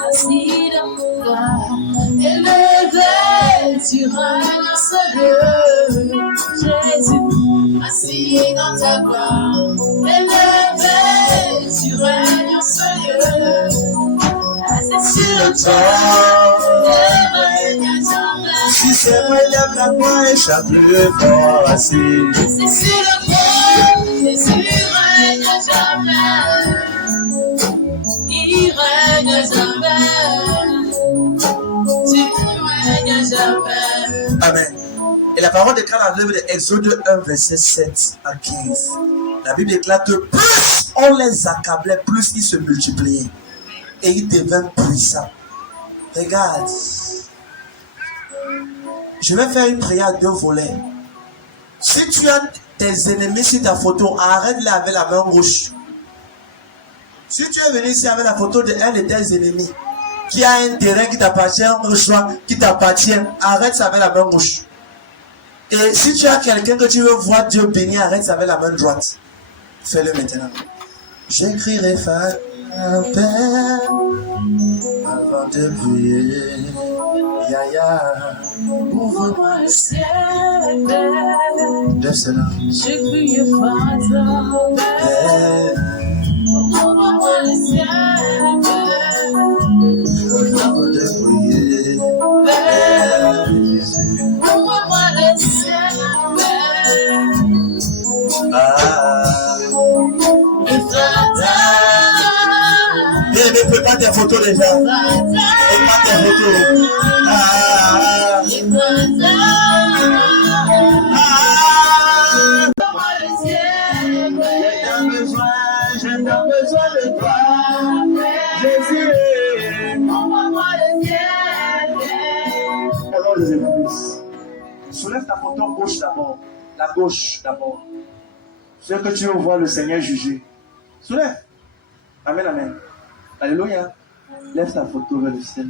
assis dans ton bras, élevé sur un seul Jésus, assis dans ta gloire, élevé sur un seul assis sur le trône, si c'est moi, lève la voix et chante le fort assis. c'est sur le trône, Jésus règne jamais. Il règne jamais. Tu règnes jamais. Amen. Et la parole déclare dans le livre d'Exode 1, verset 7 à 15. La Bible déclare que plus on les accablait, plus ils se multipliaient. Et ils deviennent puissants. Regarde. Je vais faire une prière à deux volets. Si tu as tes ennemis sur ta photo, arrête-les avec la main gauche. Si tu es venu ici avec la photo d'un de tes ennemis, qui a un terrain qui t'appartient, un choix qui t'appartient, arrête ça avec la main gauche. Et si tu as quelqu'un que tu veux voir Dieu bénir, arrête ça avec la main droite. Fais-le maintenant. J'écrirai Père avant de prier. Yaya, Ouvre-moi le ciel, lève cela. je crie Père. Ouvre-moi le ciel, Avant de prier. Père. Ouvre-moi le ciel, Ne prépare tes photos déjà. Prépare tes photos. J'ai besoin de toi, Jésus. Alors les églises, soulève ta photo gauche d'abord, la gauche d'abord. Ce que tu veux voir le Seigneur juger. Soulève. Amen, amen. Alléluia. Lève ta photo vers le ciel.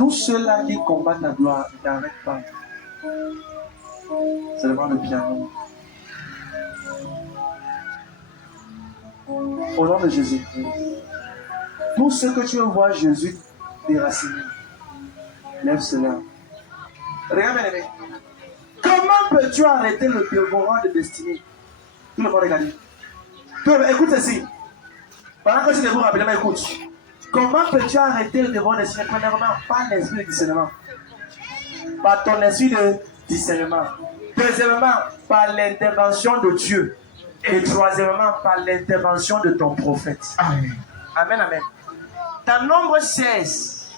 Tous ceux-là qui combattent la gloire, ne t'arrêtent pas. C'est devant le piano. Au nom de Jésus-Christ. Tout ce que tu veux voir Jésus déraciner, lève cela. Regarde, mes amis. Comment peux-tu arrêter le dévorant de destinée? Tout le monde regarde. Écoute ceci. Pendant que tu dévores rapidement, écoute. Comment peux-tu arrêter le dévorant de destinée? Premièrement, par l'esprit de discernement. Par ton esprit de discernement. Deuxièmement, par l'intervention de Dieu. Et troisièmement, par l'intervention de ton prophète. Amen. Amen, amen. Dans Nombre 16,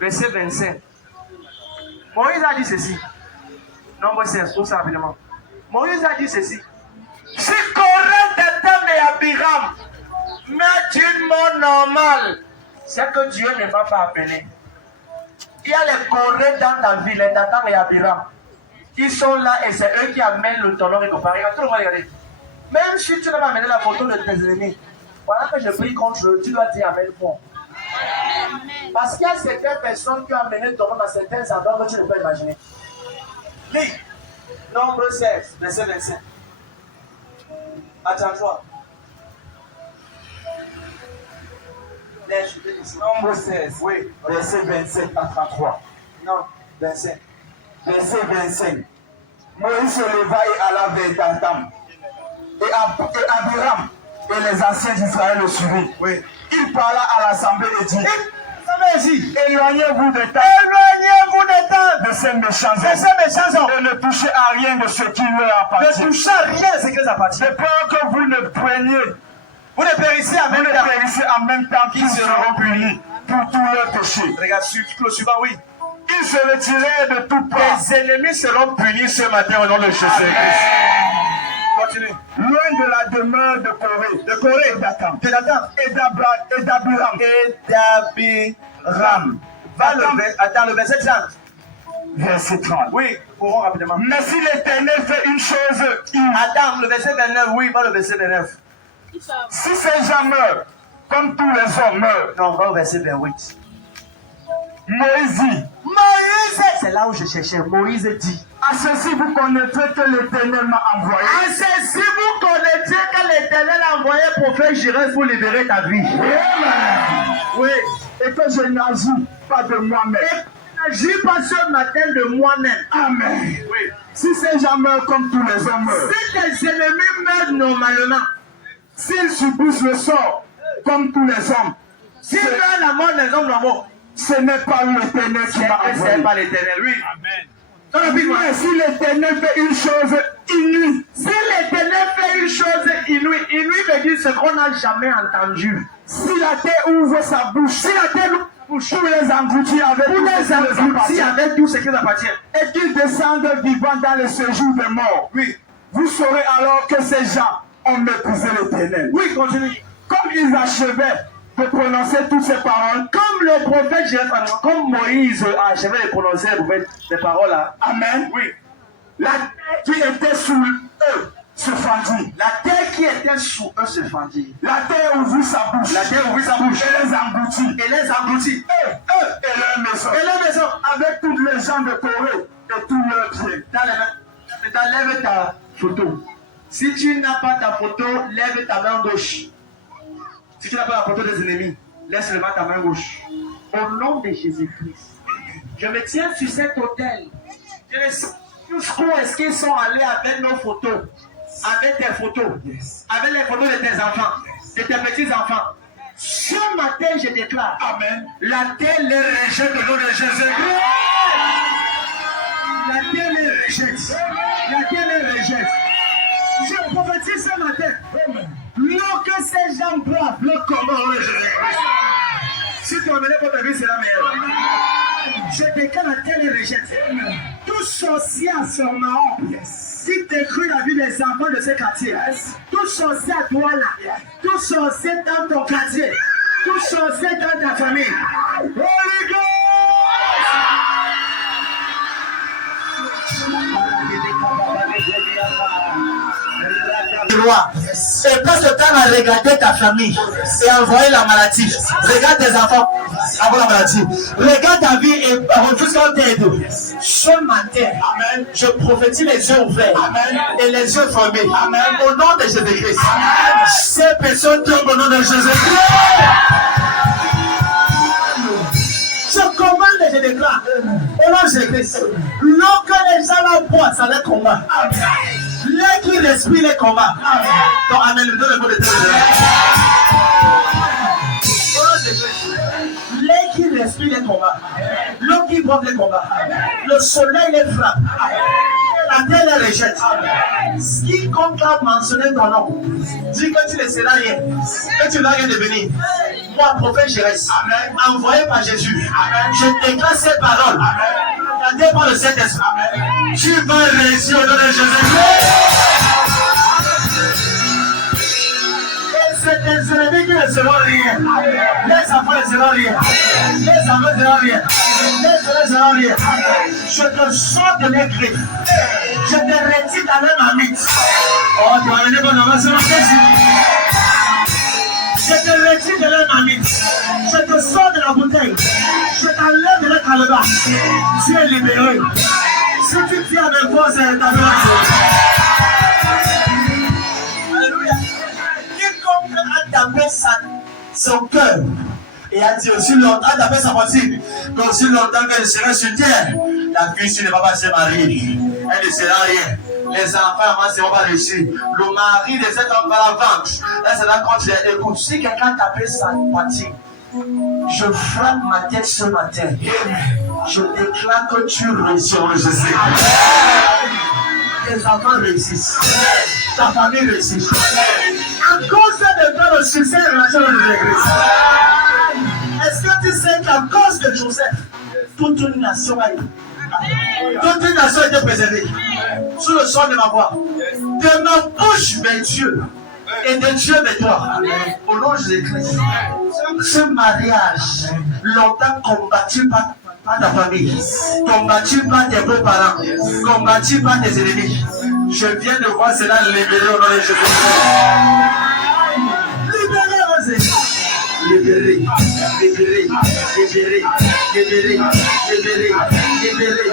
verset 25, Moïse a dit ceci. Nombre 16, trouve ça rapidement. Moïse a dit ceci. Si Corée d'Adam et Abiram met une mort normale, c'est que Dieu ne m'a pas appelé. Il y a les Corées dans ta ville, les Dathan et Abiram. Ils sont là et c'est eux qui amènent le tonneau et comparé. Tout le monde regarde. Même si tu n'as pas amené la photo de tes ennemis, voilà que je prie contre eux, tu dois dire Amen fort. Parce qu'il y a certaines personnes qui ont amené le tonneau dans certains endroits que tu ne peux imaginer. Lis, Nombre 16, verset 25. Attends-toi. Nombre 16, Oui, verset 27 à 33. non, 25. Verset 25. Moïse se leva et alla vers Dathan. Et Abiram et les anciens d'Israël le suivirent. Oui. Il parla à l'assemblée et dit: éloignez-vous de ces méchants hommes et ne touchez à rien de ce qui leur appartient. Ne touchez à rien ce qui les appartient. De peur que vous ne preniez, Vous ne périssez en vous même ne temps. périssez en même temps qu'ils seront punis pour tous leurs péchés. Regarde, le suivant, oui. Ils se retirèrent de tout part. Les ennemis seront punis ce matin au nom de Jésus-Christ. Continue. Loin de la demeure de Corée, et Dathan, De Nathan. et d'Abiram. Et d'Abiram. Attends, le verset 30. Verset 30. Oui, courons rapidement. Mais si l'Éternel fait une chose, Attends, le verset 29. Oui, pas le verset 29. si ces gens meurent, comme tous les hommes meurent, Non, va au verset 28. Moïse dit: Moïse, c'est là où je cherchais. Moïse dit. à ceci vous connaîtrez que l'Éternel m'a envoyé. À ceci, vous connaîtrez que l'Éternel a envoyé prophète Jireh pour libérer ta vie. Oui, et que je n'agis pas de moi-même. N'agis pas ce matin de moi-même. Amen. Oui. Si ces gens meurent comme tous les hommes meurent, Si tes ennemis meurent normalement, s'ils subissent le sort comme tous les hommes, s'ils meurent la mort des hommes normaux, ce n'est pas l'Éternel qui m'a c'est envoyé. pas l'Éternel, oui. Amen. Rapidement. Mais si l'Éternel fait une chose inouïe, Si l'Éternel fait une chose inouïe, inouïe veut dire ce qu'on n'a jamais entendu. si la terre ouvre sa bouche, Si la terre ouvre pour les engloutir avec pour tout les ce qui les engloutir appartient, avec tout ce qui les appartient. et qu'ils descendent vivants dans le séjour des morts, Oui. vous saurez alors que ces gens ont méprisé l'Éternel. Oui, continue. Comme ils achevaient de prononcer toutes ces paroles, Comme le prophète Jésus, comme Moïse a achevé de prononcer les paroles là. Amen. Oui. La terre qui était sous eux se fendit. La terre qui était sous eux se fendit. La terre ouvrit sa bouche. La terre ouvrit sa bouche. Et les engloutit. Et les engloutit. Eux et leurs maisons. Et les maisons. Avec toutes les gens de Corée et tous leurs biens. Lève ta photo. Si tu n'as pas ta photo, lève ta main gauche. Si tu n'as pas la photo des ennemis, laisse seulement ta main gauche. Au nom de Jésus-Christ, je me tiens sur cet autel. Je ne sais jusqu'où est-ce qu'ils sont allés avec nos photos, avec tes photos, avec les photos de tes enfants, de tes petits-enfants. Ce matin, je déclare, Amen. la terre les rejette au nom de Jésus. La terre les rejette. La terre les rejette. Je prophétise ce matin. Lorsque ces gens bravent le combat au Jésus-Christ. Si tu emmènes votre vie, c'est la meilleure. Je déclare la terre les rejette. Tout sorcier à son Mahon qui détruit la vie des enfants de ce quartier. Tout sorcier à toi là. Tout sorcier dans ton quartier. Tout sorcier dans ta famille. Holy Ghost! Et passe le temps à regarder ta famille et envoyer la maladie. Regarde tes enfants avant la maladie. Regarde ta vie et refuse qu'on t'aide. Ce matin, amen, je prophétise les yeux ouverts et les yeux fermés. Amen. Au nom de Jésus-Christ. Ces personnes tombent au nom de Jésus-Christ. Je commande et je déclare au nom de Jésus-Christ. L'eau que les gens boivent, ça les combat. L'air qui respire les combats. Donc, amen, le mot de Dieu. L'air qui respire les combats. L'eau qui boit les combats. Le soleil les frappe. La terre les rejette. Quiconque a mentionné ton nom, dis que tu ne seras rien. Que tu ne vas rien devenir. Moi, prophète Jérès, envoyé par Jésus, je déclare ces paroles. Regardez par le Saint-Esprit. Tu vas réussir au nom de Jésus-Christ. Et c'est des ennemis qui ne seront rien. Les enfants ne seront rien. Les enfants ne seront rien. Les enfants ne seront rien. Je te sors de mes griffes. Je te retire dans leur mamite. Oh, tu vas venir mon nom, c'est mon Jésus. Je te retire de leur mamite. Je te sors de la bouteille. Je t'enlève de leur calebasse. Tu es libéré. Si tu tiens avec moi, c'est ta grâce. Alléluia. Quiconque a tapé son cœur et a dit aussi longtemps, a tapé sa voiture, qu'aussi longtemps qu'elle serait sur terre, la fille ne va pas se marier. Elle ne sera rien. Les enfants ne seront pas réussis. Le mari de cet homme va la vendre. Elle sera contre les écoutes. Si quelqu'un tapait sa voiture, je frappe ma tête ce matin. Je déclare que tu réussis en Jésus. Tes enfants réussissent. Ta famille réussit. À cause de toi, le succès est relâché dans l'église. Est-ce que tu sais qu'à cause de Joseph, toute une nation a été? Toute une nation a été préservée. Sous le son de ma voix. De ma bouche vers Dieu. Et de Dieu vers toi. Au nom de Jésus-Christ. Ce mariage, longtemps combattu par ta famille, combattu par tes beaux-parents, combattu par tes ennemis. Je viens de voir cela libéré au nom de Jésus. Libéré, vas-y. Libéré, libéré, libéré, libéré, libéré, libéré,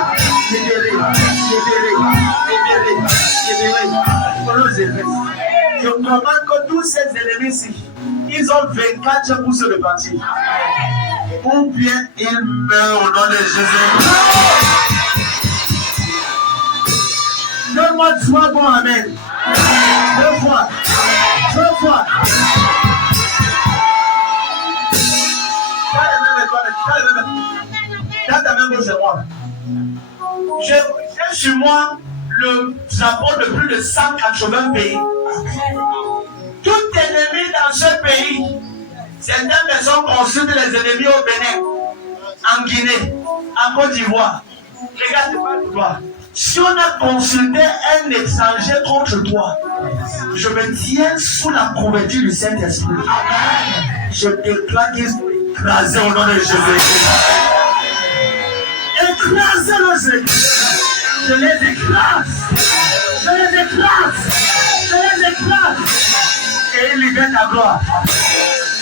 libéré, libéré, libéré, libéré. Je commande que tous ces ennemis-ci, ils ont 24 heures pour se repartir. Ou bien ils meurent au nom de Jésus. Donne-moi 3 bons amen. 2 fois. 2 fois. Garde la même chose chez moi. J'ai sur moi le drapeau de plus de 180 pays. Tout ennemi dans ce pays, certaines personnes consultent les ennemis au Bénin, en Guinée, en Côte d'Ivoire. Regarde pas toi. Si on a consulté un étranger contre toi, je me tiens sous la couverture du Saint-Esprit. Je déclare qu'ils sont écrasés au nom de Jésus. Écrasez-le, Jésus. Je les écrase. Je les écrase. Je les écrase. Et il libère ta gloire.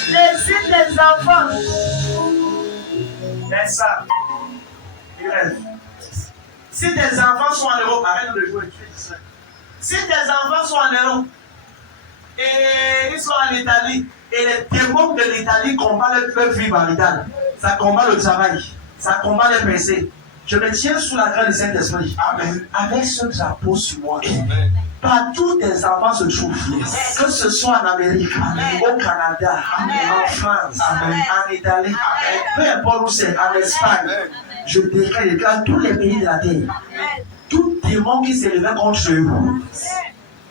Et si les enfants, mais ça, il rêve. Si tes enfants sont en Europe, arrête de jouer. Si tes enfants sont en Europe et ils sont en Italie, et les démons de l'Italie combattent leur vie maritale, ça combat le travail, ça combat les pensées. Je me tiens sous la grâce du Saint-Esprit. Amen. Avec ce drapeau sur moi. Amen. Partout tes enfants se trouvent. Yes. Que ce soit en Amérique, amen, au Canada, amen, en France, amen, en Italie, amen, peu importe où c'est, en Espagne. Amen. Je déclare tous les pays de la terre. Amen. Tout démon qui s'élève contre eux,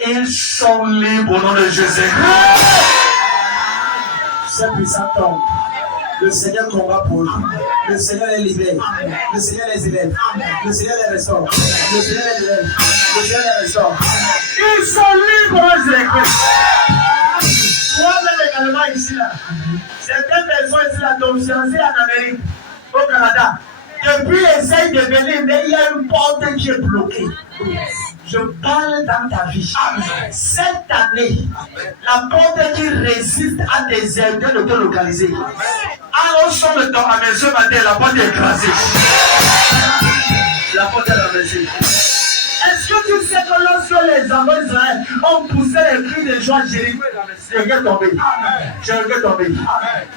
ils sont libres au nom de Jésus. C'est puissant tombe. Le Seigneur combat pour eux. Le Seigneur les libère. Le Seigneur les élève. Le Seigneur les restaure. Le Seigneur les élève. Le Seigneur les restaure. Ils sont libres, Jésus. Moi-même également ici, là. Certaines personnes ici, là, sont fiancées en Amérique, au Canada. Depuis, essaye de venir, mais il y a une porte qui est bloquée. Je parle dans ta vie. Cette année, la porte qui résiste à des aides de te localiser. Alors, son de ton année, ce matin, la porte est écrasée. La porte est écrasée. Est-ce que tu sais que lorsque les enfants d'Israël ont poussé les cris de joie, Jéricho est tombé. Jéricho est tombé.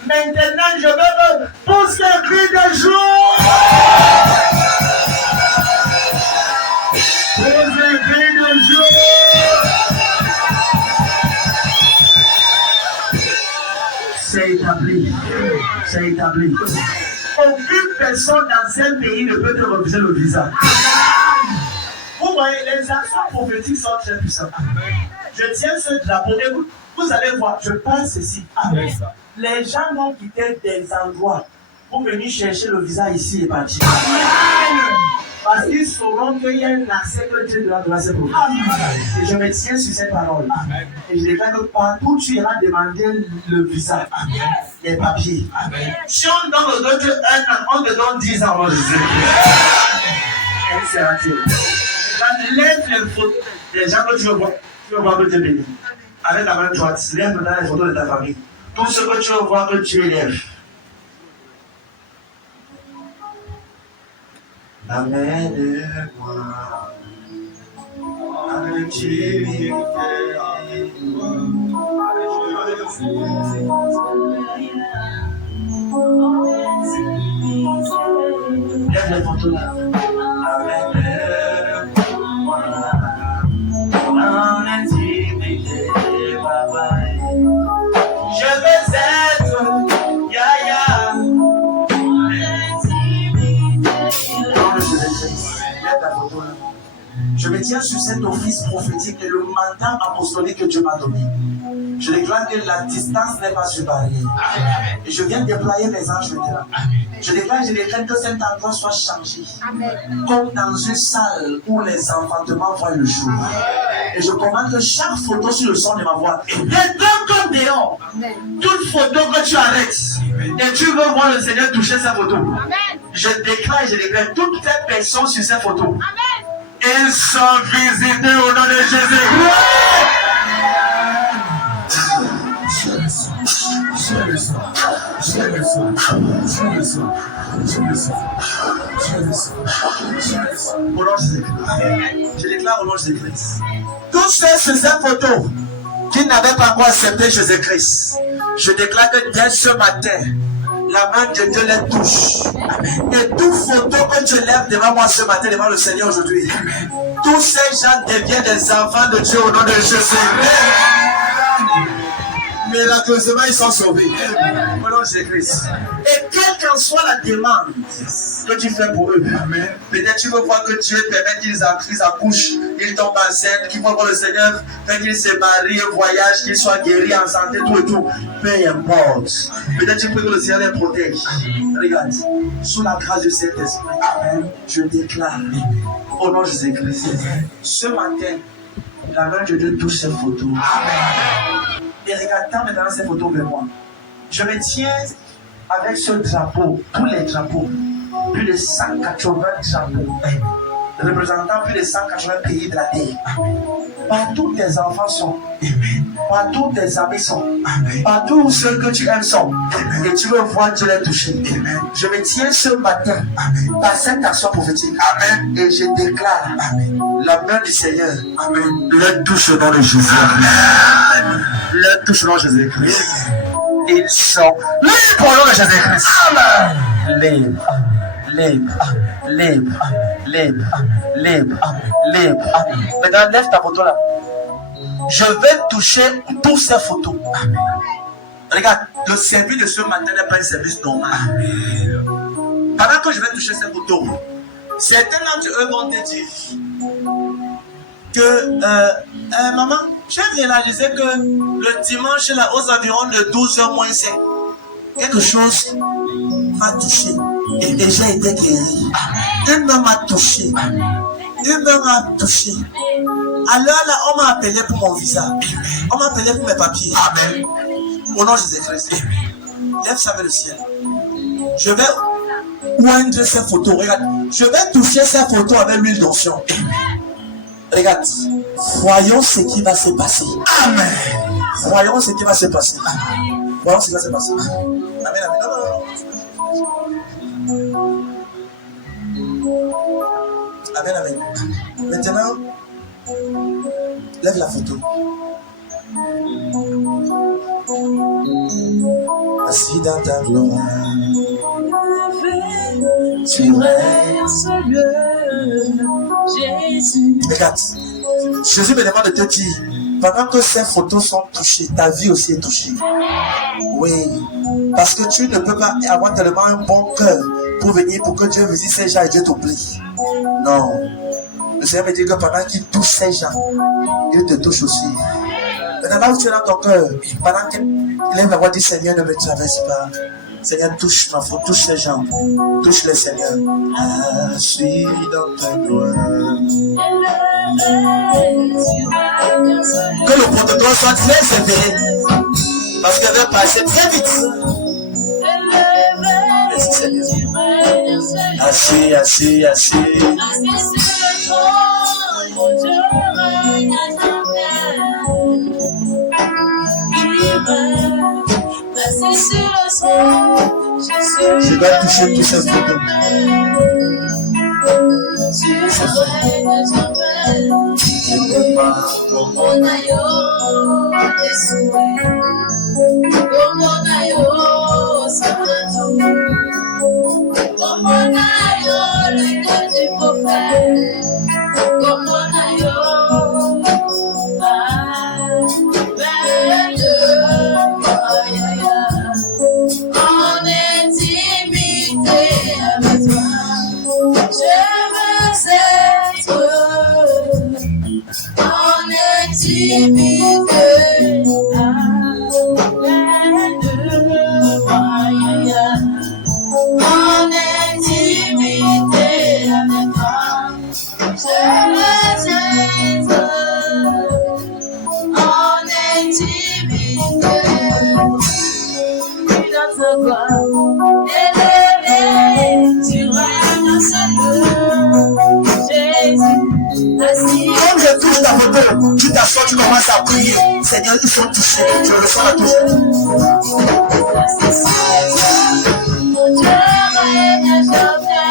Maintenant, je veux pousser les cris de joie. Pousse les cris de joie. C'est établi. C'est établi. Aucune personne dans un pays ne peut te refuser le visa. Vous voyez, les actions prophétiques sont très puissantes. Je tiens ce drapeau et vous allez voir, je pense ceci. Les gens vont quitter des endroits pour venir chercher le visa ici et partir. Parce qu'ils sauront qu'il y a un accès que Dieu doit donner pour vous. Et je me tiens sur cette parole. Et je déclare que partout tu iras demander le visa, les papiers. Si on donne Dieu 1 an, on te donne 10 ans. Et c'est raté. Lève les photos des gens que tu veux voir que Dieu bénit. Avec la main droite, lève maintenant les photos de ta famille. Tout ce que tu veux voir que tu élèves. Amène-moi avec Dieu. Lève les photos là. Je veux être Yaya. Je me tiens sur cet office prophétique et le mandat apostolique que Dieu m'a donné. Je déclare que la distance n'est pas une barrière. Et je viens déployer mes anges maintenant. Je déclare que cet endroit soit changé. Comme dans une salle où les enfantements voient le jour. Et je commande que chaque photo sur le son de ma voix, dedans comme dehors, toute photo que tu arrêtes, et tu veux voir le Seigneur toucher sa photo. Je déclare toutes ces personnes sur ces photos. Ils sont visités au nom de Jésus. Au nom de Jésus-Christ. Je déclare au nom de Jésus-Christ. Tous ceux sur cette photo qui n'avaient pas encore accepté Jésus-Christ, je déclare que dès ce matin, la main de Dieu les touche. Et toute photo que tu lèves devant moi ce matin, devant le Seigneur aujourd'hui, tous ces gens deviennent des enfants de Dieu au nom de Jésus. Miraculeusement, ils sont sauvés. Au nom de Jésus-Christ. Et quelle qu'en soit la demande que tu fais pour eux, peut-être tu veux voir que Dieu permet qu'ils accouchent, qu'ils tombent enceintes, qu'ils voient le Seigneur, fait qu'ils se marient, voyagent, qu'ils soient guéris, en santé, tout et tout. Peu importe. Peut-être tu peux que le Seigneur les protège. Regarde, sous la grâce du Saint-Esprit, je déclare au nom de Jésus-Christ, ce matin, la main de Dieu touche ces photos. Et regarde maintenant ces photos vers moi. Je me tiens avec ce drapeau, tous les drapeaux, plus de 180 drapeaux, représentant plus de 180 pays de la terre. Partout tes enfants sont, partout tes amis sont, partout où ceux que tu aimes sont, et tu veux voir Dieu les toucher. Je me tiens ce matin par cette action prophétique, et je déclare la main du Seigneur, le touche au nom de Jésus. Le touche au nom de Jésus-Christ. Ils sont libres au nom de Jésus-Christ. Libres. Libre, libre, libre, libre, libre. Maintenant, lève ta photo là. Je vais toucher toutes ces photos. Regarde, le service de ce matin n'est pas un service normal. Pendant que je vais toucher ces photos, certains d'entre eux vont te dire que maman, j'ai réalisé que le dimanche là, aux environs de 12h moins 5, quelque chose m'a touché. Et déjà été guéri. Une main m'a touché. Une main m'a touché. Alors là, on m'a appelé pour mon visa. On m'a appelé pour mes papiers. Amen. Au nom de Jésus-Christ. Lève ça vers le ciel. Je vais oindre ces photos. Regarde, je vais toucher ces photos avec l'huile d'onction. Regarde, voyons ce qui va se passer. Amen. Voyons ce qui va se passer. Voyons ce qui va se passer. Amen, amen. Non. Amen, amen. Maintenant, lève la photo. Assis dans ta gloire, tu règnes seul, Jésus. Regarde, Jésus me demande de te dire, pendant que ces photos sont touchées, ta vie aussi est touchée. Oui, parce que tu ne peux pas avoir tellement un bon cœur pour venir pour que Dieu visite ces gens et Dieu t'oublie. Non. Le Seigneur me dit que pendant qu'il touche ces gens, il te touche aussi. Maintenant, là où tu es dans ton cœur, pendant qu'il lève la voix, dit Seigneur, ne me traverse pas. Seigneur, touche ma faute, touche ces gens, touche les Seigneurs. Assis dans ta gloire. Que le protocole soit très élevé, parce qu'elle va passer très vite. Merci Seigneur. Assis, assis, assis. Assis sur le trône, je règne à jamais. Assis sur le trône, je dois toucher tous ces photos. Tu règnes à jamais. Comme mon aïeul est souhait. Comme mon aïeul s'en tout. Comme mon aïeul, le Dieu du prophète. Comme mon aïeul, en intimité avec toi, je veux être en intimité avec toi. En intimité avec toi, je veux être en intimité dans ta gloire. Élevé, tu règnes seul, Jésus, assis. Comme je touche ta photo, tu t'assois, tu commences à prier. Seigneur, ils sont touchés, je ressens la touche. Je règne à jamais.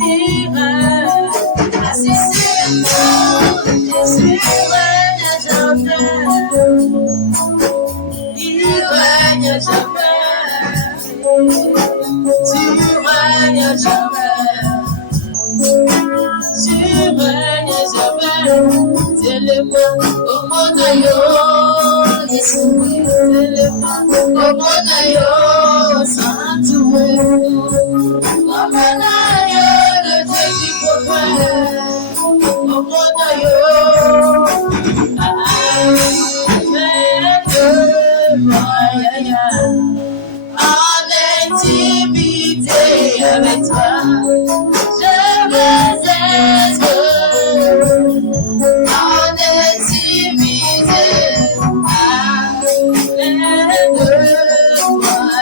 Il règne, assis sur le trône. Jésus règne à jamais. Il règne à jamais. Tu règnes à jamais. Tu règnes à jamais. C'est le bon au mon aïeul des souhaits. C'est le bon au mon aïeul sans tout. Au mon aïeul le Dieu du prophète. Au mon aïeul en intimité avec toi, je veux être en intimité avec toi.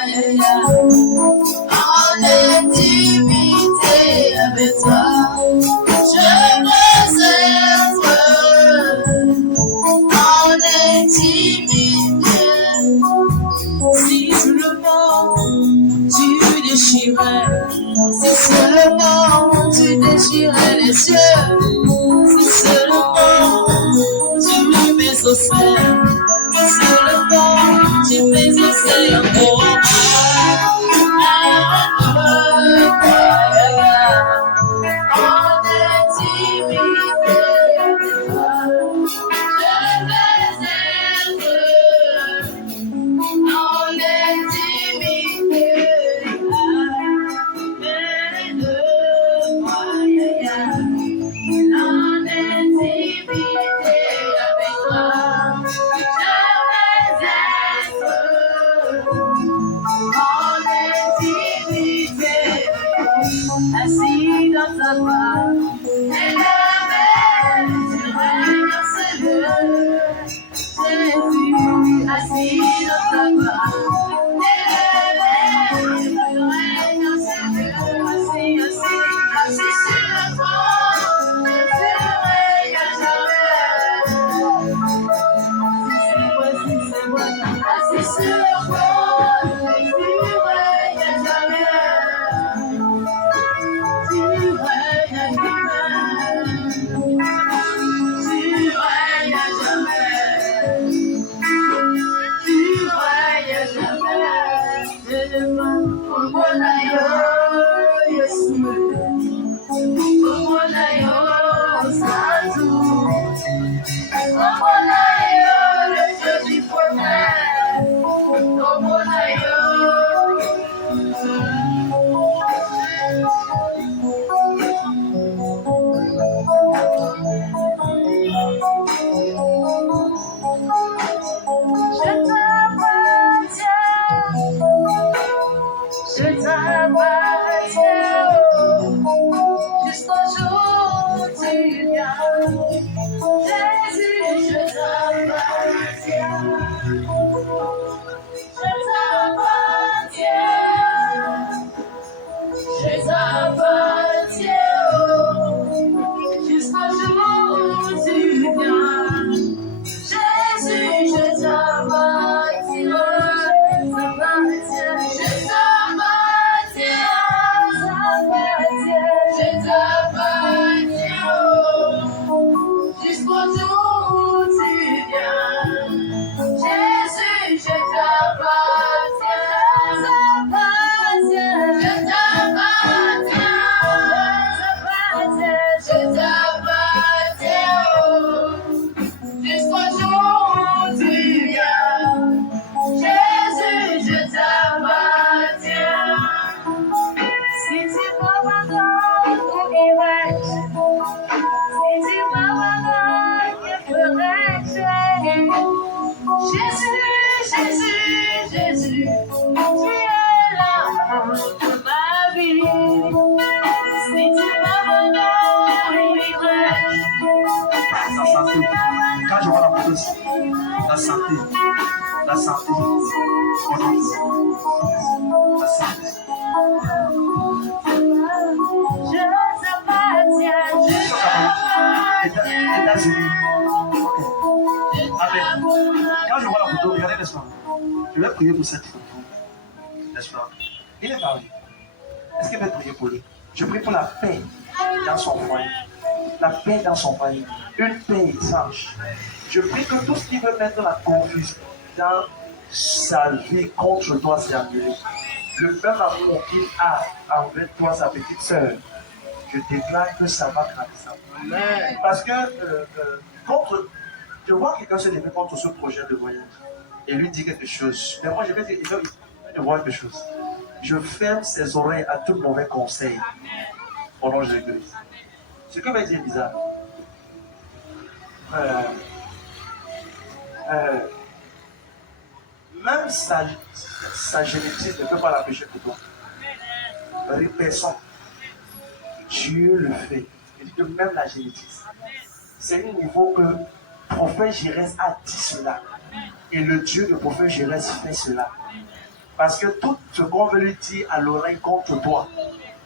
santé. Quand je vois la photo ici, la santé. La santé. Au nom de Jésus. La santé. États-Unis. Amen. Quand je vois la photo, regardez, n'est-ce pas? Je vais prier pour cette photo. N'est-ce pas? Il est parlé. Est-ce qu'il va prier pour lui? Je prie pour la paix dans son foyer. La paix dans son foyer. Une paix étrange. Je prie que tout ce qui veut mettre la confusion dans sa vie contre toi, c'est annulé. Le même amour qu'il a envers toi, sa petite sœur, je déclare que ça va grandir. Parce que je vois quelqu'un se lever contre ce projet de voyage et lui dit quelque chose. Mais moi, je vais dire, il voir quelque chose. Je ferme ses oreilles à tout mauvais conseil au nom de Jésus. Ce que va dire bizarre. Même sa génétique ne peut pas l'empêcher pour toi. Personne. Dieu le fait. Il dit que même la génétique. C'est un niveau que le prophète Jérès a dit cela. Et le Dieu de prophète Jérès fait cela. Parce que tout ce qu'on veut lui dire à l'oreille contre toi,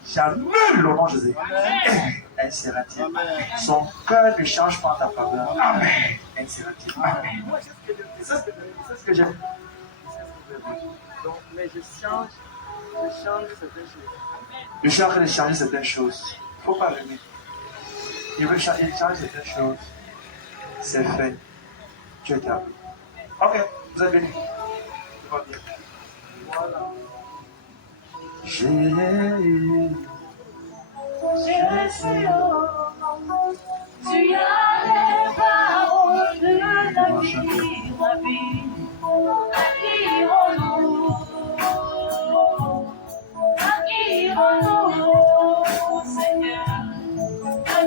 jamais le nom de Jésus. Elle sera-t-il. Son cœur ne change pas en ta faveur. Amen. Elle sera-t-il. Amen. C'est ce que j'aime. Donc, mais je change certaines choses. Je suis en train de changer certaines choses. Il ne faut pas l'aimer. Il veut changer certaines choses. C'est fait. Tu es capable. Ok, vous êtes venu. Voilà. Jésus, tu as les paroles de la vie,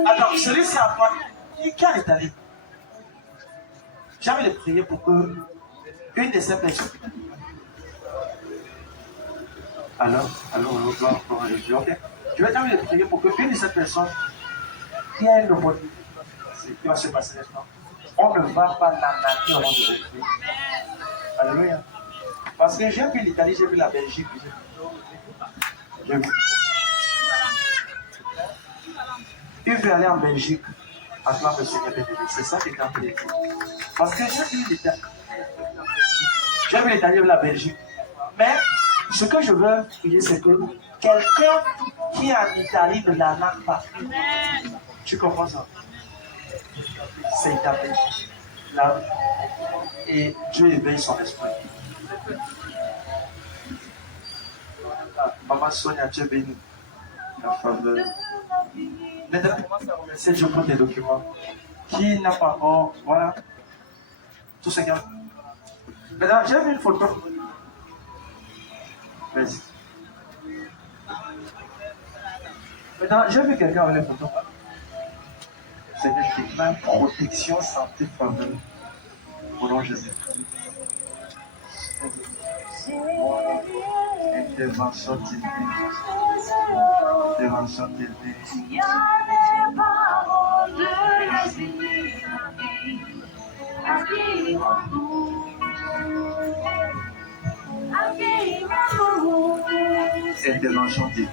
attends, celui-ci a pas. Qui a l'étalé? J'ai envie de prier pour que une de ces personnes. Alors, gloire à Jésus. Ok. Je vais envie de prier pour que une de ces personnes qui a une opportunité qui va se passer maintenant. On ne va pas l'analyser au nom de Jésus. Alléluia. Parce que j'ai vu l'Italie, j'ai vu la Belgique. J'ai vu. Il veut aller en Belgique. Acclame le Seigneur béni. C'est ça qui est en train de dire. Parce que j'ai vu l'Italie. J'ai vu l'Italie et la Belgique. Mais ce que je veux prier, c'est que quelqu'un qui est en Italie ne la nargue pas. Tu comprends ça? C'est établi. Là. Et Dieu éveille son esprit. Maman Sonia, Dieu béni. La faveur. Maintenant, commence à remercier Dieu pour tes documents. Qui n'a pas encore, voilà. Tout ce qu'il y a. Maintenant, j'ai vu une photo. Vas-y. Maintenant, j'ai vu quelqu'un avec les photos. Seigneur, je déclare protection, santé, faveur. Au nom de Jésus. Intervention divine. Intervention divine. il y a les paroles de la vie, Intervention divine.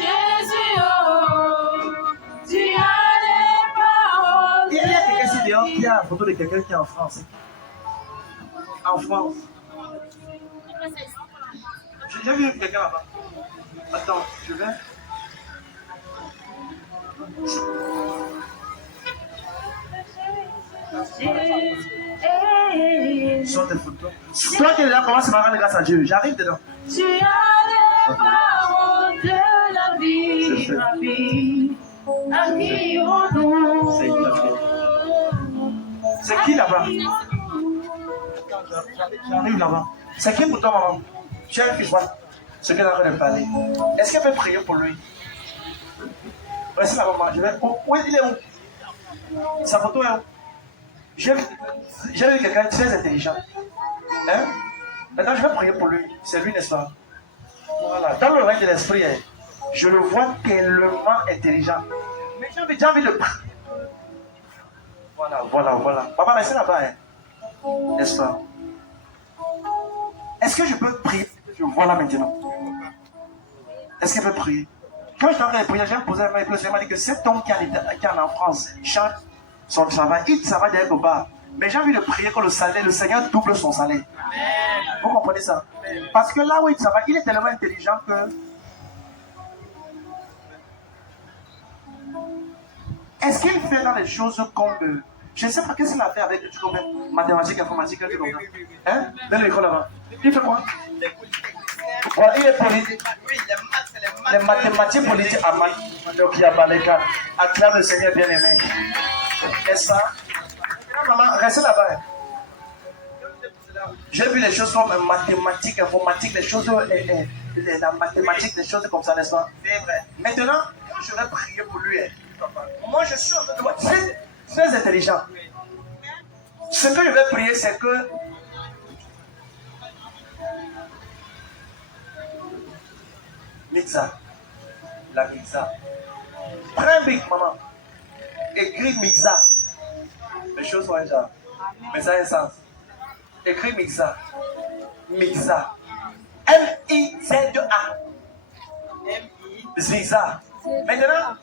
Jésus, oh, tu as les paroles. Il y a quelqu'un ici dehors qui a la photo de quelqu'un qui est en France. En France. J'ai vu quelqu'un là-bas. Attends, je vais. Sors tes photos. Toi qui es là, commence à rendre grâce à Dieu. J'arrive dedans. Tu as les paroles de la vie, ma vie. À qui on C'est établi. C'est qui là-bas? J'arrive là-bas. C'est qui pour toi, maman? Tu as un fils, voilà. Ce qu'elle est en train de parler. Est-ce qu'elle peut prier pour lui? Voici la maman. Je vais. Où il est où? Sa photo est où? J'ai vu quelqu'un de très intelligent. Hein? Maintenant, je vais prier pour lui. C'est lui, n'est-ce pas? Voilà, dans le règne de l'esprit, je le vois tellement intelligent. Mais j'ai envie de prier. Voilà. Papa, restez là-bas, n'est-ce pas? Est-ce que je peux prier? Je vois là maintenant. Est-ce qu'il peut prier? Quand je suis en train de prier, j'ai posé la main et puis je m'a dit que cet homme qui est en France chante son travail, il travaille derrière au bar. Mais j'ai envie de prier que le Seigneur double son salaire. Vous comprenez ça? Parce que là où il travaille, il est tellement intelligent que... Est-ce qu'il fait dans les choses comme... Je ne sais pas qu'est-ce qu'il a fait avec mathématiques, informatique, hein? Dans l'école là-bas. Il fait quoi? Voilà, il est politique. Les mathématiques politiques à donc il y a Baleka. Acclame le Seigneur bien-aimé. Est-ce ça? Maman, restez là-bas. J'ai vu les choses comme mathématiques, informatique, les choses, la mathématique, des choses comme ça, n'est-ce pas? C'est vrai. Maintenant, je vais prier pour lui. Moi, je suis très intelligent. Ce que je vais prier, c'est que Mixa, la Mixa. Prends un bic, maman. Écris Mixa. Les choses sont déjà. Mais ça a un sens. Écris Mixa. Mixa. M-I-Z-A. Mixa. Maintenant.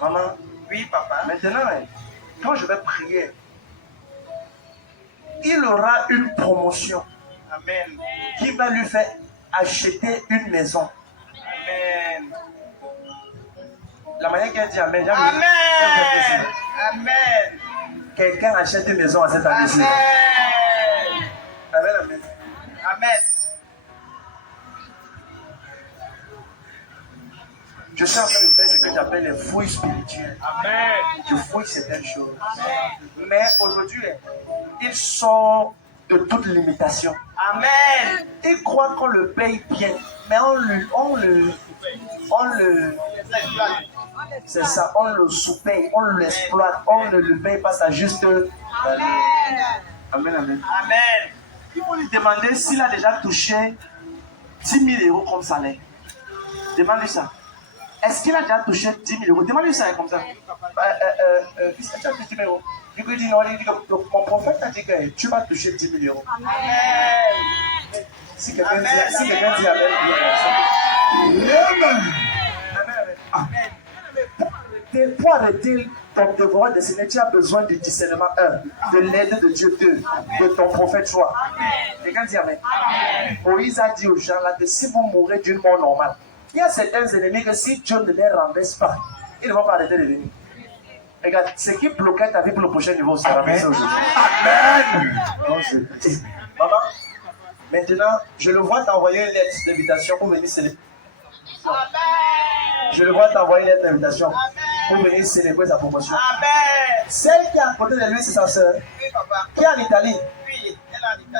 Maman. Oui, papa. Maintenant, quand je vais prier, il aura une promotion. Amen. Qui va lui faire acheter une maison. Amen. La manière qu'elle dit Amen. Amen. Amen. Quelqu'un achète une maison à cette année-ci. Amen. Amen. Amen. Je suis en train de faire ce que j'appelle les fouilles spirituelles. Amen. Je fouille certaines choses. Amen. Mais aujourd'hui, il sort de toute limitation. Amen. Il croit qu'on le paye bien, mais on le c'est ça, on le sous-paye, on l'exploite, on ne le paye pas sa juste. Amen. Amen. Amen. Amen. Il faut lui demander s'il a déjà touché 10 000 euros comme salaire. Demandez ça. Est-ce qu'il a déjà touché 10 000 euros? Demandez ça comme ça. Qu'est-ce que tu as touché 10 000 euros? Du coup, il dit non, mon prophète a dit que tu vas toucher 10 000 euros. Amen. Si quelqu'un dit Amen, Amen. Pour arrêter ton devoir de Seigneur, tu as besoin du discernement 1, de l'aide de Dieu 2, de ton prophète 3. Quelqu'un dit Amen. Moïse a dit aux gens là que si vous mourrez d'une mort normale, il y a certains ennemis que si Dieu ne les renverse pas, ils ne vont pas arrêter de venir. Regarde, ce qui bloquait ta vie pour le prochain niveau, c'est renversé aujourd'hui. Amen. Maman, maintenant, je le vois t'envoyer une lettre d'invitation pour venir célébrer. Je le vois t'envoyer une lettre d'invitation pour venir célébrer sa promotion. Amen. Celle qui est à côté de lui, c'est sa soeur. Oui, papa. Qui est en Italie? Oui,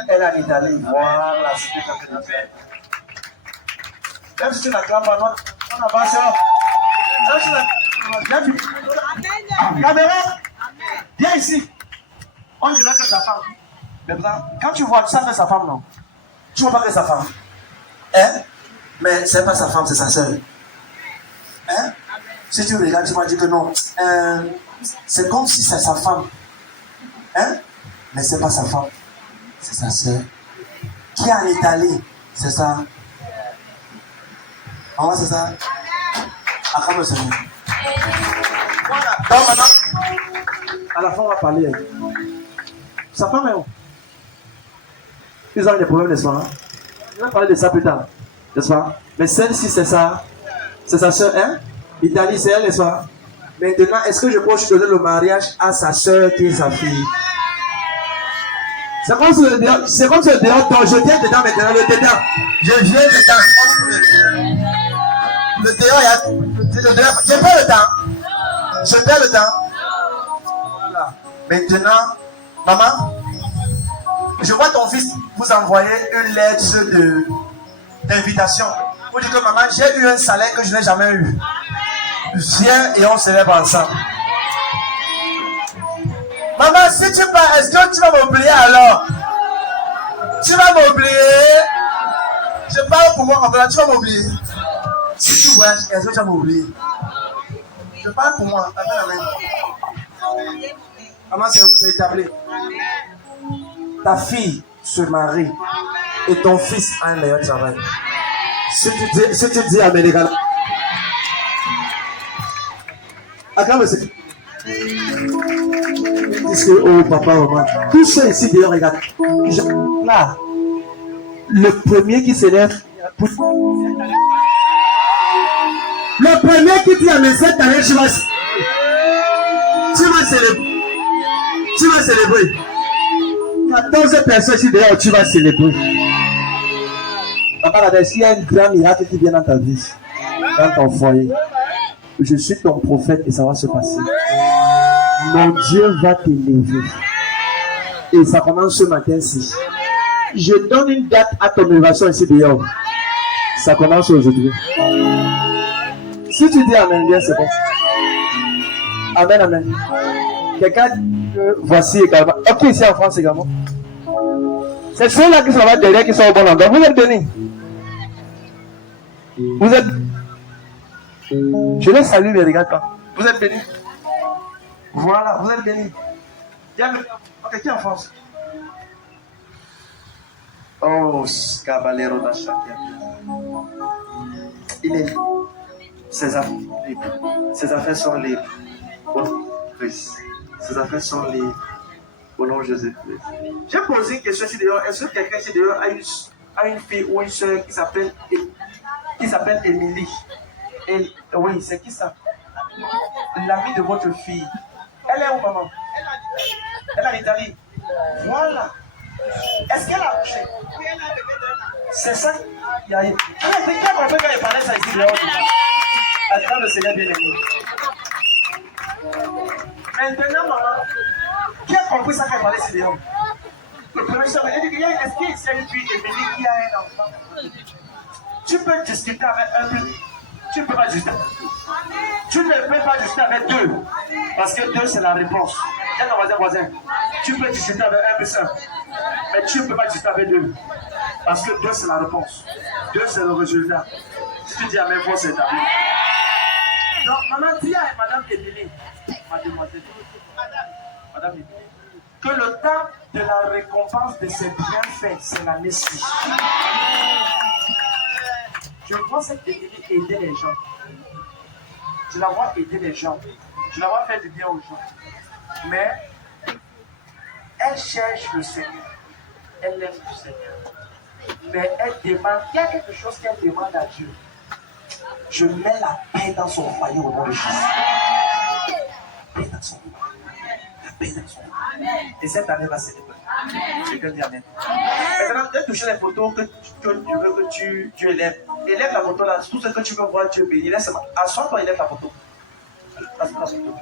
elle est en Italie. Voilà, c'est ce que tu fais. Même si tu n'acclames pas, on avance. Caméra, viens ici. On dirait que sa femme. Maintenant, quand tu vois, tu sais que sa femme, non? Tu vois pas que sa femme. Hein? Mais c'est pas sa femme, c'est sa soeur. Hein? Si tu regardes, tu m'as dit que non. C'est comme si c'est sa femme. Hein? Mais c'est pas sa femme. C'est sa soeur. Qui est en Italie? C'est ça. Oh, c'est ça. Acclame le Seigneur. Voilà. Donc maintenant, à la fin, on va parler. Sa femme est où? Ils ont des problèmes, n'est-ce pas? On va parler de ça plus tard, n'est-ce pas? Mais celle-ci, c'est ça. C'est sa soeur, hein? Italie, c'est elle, n'est-ce pas? Maintenant, est-ce que je peux aussi donner le mariage à sa soeur qui est sa fille? C'est comme ce dehors. C'est comme ce dehors. Donc, je viens dedans maintenant. Le dedans. Je viens dedans. Le dehors, il y a. Le dehors. Je perds le temps. Je perds le temps. Voilà. Maintenant, maman, je vois ton fils vous envoyer une lettre d'invitation. Pour dire que maman, j'ai eu un salaire que je n'ai jamais eu. Viens et on célèbre ensemble. Maman, si tu pars, est-ce que tu vas m'oublier alors? Tu vas m'oublier? Je parle pour moi, maman, tu vas m'oublier. Si tu voyages, est-ce que tu vas m'oublier? Je parle pour moi. Amen, amen. Maman, c'est établi. Ta fille se marie et ton fils a un meilleur travail. Si tu dis à mes gars, acclame ce. Dis que, oh papa, maman, tous ceux ici d'ailleurs, regarde. Là, le premier qui s'élève. Le premier qui dit à mes 7 années, tu vas célébrer. Tu vas célébrer. 14 personnes ici d'ailleurs, tu vas célébrer. Papa, s'il y a un grand miracle qui vient dans ta vie, dans ton foyer, je suis ton prophète et ça va se passer. Mon Dieu va t'élever. Et ça commence ce matin-ci. Je donne une date à ton élévation ici dehors. Ça commence aujourd'hui. Si tu dis Amen, bien c'est bon. Amen, Amen. Quelqu'un, voici également. Ok, ici en France également. C'est ceux-là qui sont là derrière qui sont au bon endroit. Vous êtes bénis. Vous êtes. Je les salue, mais regarde pas. Vous êtes bénis. Voilà, vous êtes bénis. Ok, qui est en France? Oh, Caballero d'Achakia. Il est libre. Ses affaires sont libres. Ses affaires sont libres. Au nom de Christ. Ses affaires sont libres. Au nom de Jésus-Christ. J'ai posé une question ici dehors. Est-ce que quelqu'un ici dehors a une fille ou une soeur qui s'appelle Émilie? Oui, c'est qui ça? L'amie de votre fille. Elle est où, maman? Elle est en Italie. Voilà. Est-ce qu'elle a accouché? C'est ça. Il y a. Qui a compris quand il parlait ça ici dehors? Attends, le Seigneur bien aimé. Maintenant, maman, qui a compris ça quand il parlait ici dehors? Le premier soeur, il dit qu'il y a une fille Émilie qui a un enfant. Tu peux discuter avec un peu. Tu ne peux pas discuter. Tu ne peux pas discuter avec deux. Parce que deux, c'est la réponse. Tiens ton voisin. Tu peux discuter avec un peu seul. Mais tu ne peux pas discuter avec deux. Parce que deux, c'est la réponse. Deux, c'est le résultat. Si tu dis à mes voix, c'est établi. Donc, maman, dis à Madame Émilie, mademoiselle, Madame Émilie, que le temps de la récompense de ses bienfaits, c'est la Messie. Je vois cette Émilie aider les gens. Je la vois aider les gens. Je la vois faire du bien aux gens. Mais elle cherche le Seigneur. Elle aime le Seigneur. Mais elle demande, il y a quelque chose qu'elle demande à Dieu. Je mets la paix dans son foyer au nom de Jésus. La paix dans son foyer. La paix dans son foyer. Et cette année va célébrer. Quelqu'un dit Amen. Maintenant, tu as touché les photos que tu veux que tu élèves. Élève la photo là. Tout ce que tu veux voir, Dieu bénit. Assois-toi, élève la photo. Assois la photo.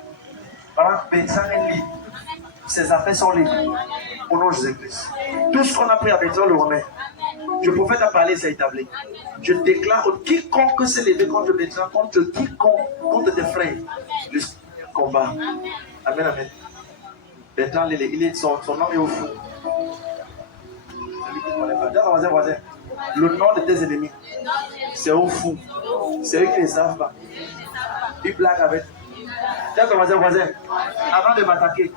Voilà, Bézan est libre. Ses affaires sont libres. Au nom de Jésus-Christ. Tout ce qu'on a pris à Bézan, le remet. Je prophète à parler, c'est établi. Je déclare quiconque s'est levé contre Bézan, contre quiconque, contre tes frères, le combat. Amen, amen. Bézan, son nom est au fond. Voisin. Le nom de tes ennemis, c'est au fond. C'est eux qui ne savent pas. Ils blaguent avec. Tiens ton voisin, avant de m'attaquer,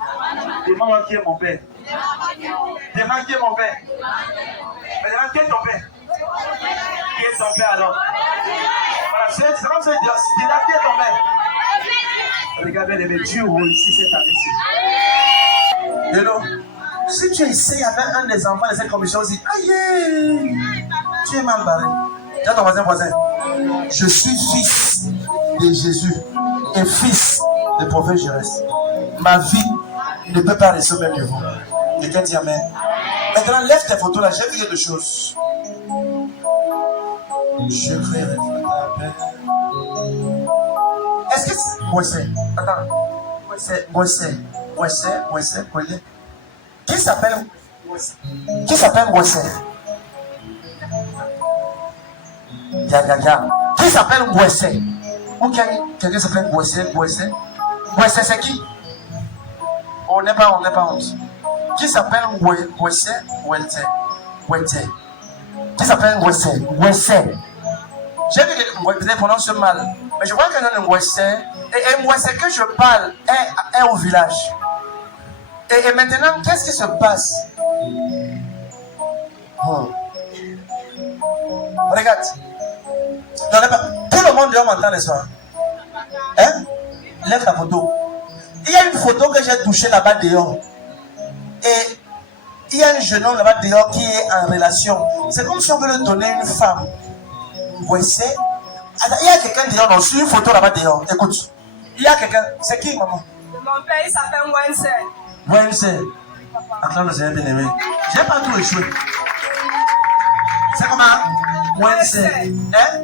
demande qui est mon père. Demande qui est mon père. Mais demande qui est ton père. Qui est ton père alors? Voilà, c'est comme ça, dis là qui est ton père. Regardez les Dieu ici cette année-ci. Hello. Si tu essayes avec un des enfants de cette commission, dis aïe, tu es mal barré. Tiens ton voisin. Je suis fils de Jésus et fils de prophète Jérès. Ma vie ne peut pas rester au même niveau. Quelqu'un dit Amen. Maintenant, lève tes photos là, j'ai vu quelque chose. Je crée est-ce que c'est. Boissé. Attends. Boissé. Qui s'appelle Boissé? Qui s'appelle Boissé? Ou quelqu'un s'appelle Boissé? Boissé c'est qui? Oh, On n'est pas honte. Qui s'appelle Wesse? Qui s'appelle Wesse? J'ai vu que peut-être prononce mal, mais je vois qu'il y a un Wesse. Et Wesse que je parle est au village. Et maintenant, qu'est-ce qui se passe? Regarde. Tout le monde m'entend le soir. Hein? Lève la photo. Il y a une photo que j'ai touchée là-bas dehors. Et il y a un jeune homme là-bas dehors qui est en relation. C'est comme si on veut lui donner une femme. Wesse. Il y a quelqu'un dehors, non, sur une photo là-bas dehors. Écoute. Il y a quelqu'un. C'est qui, maman? Mon père, il s'appelle Wense. Wense. Acclame le Seigneur bien-aimé. J'ai pas tout échoué. C'est comment? Wense. Hein?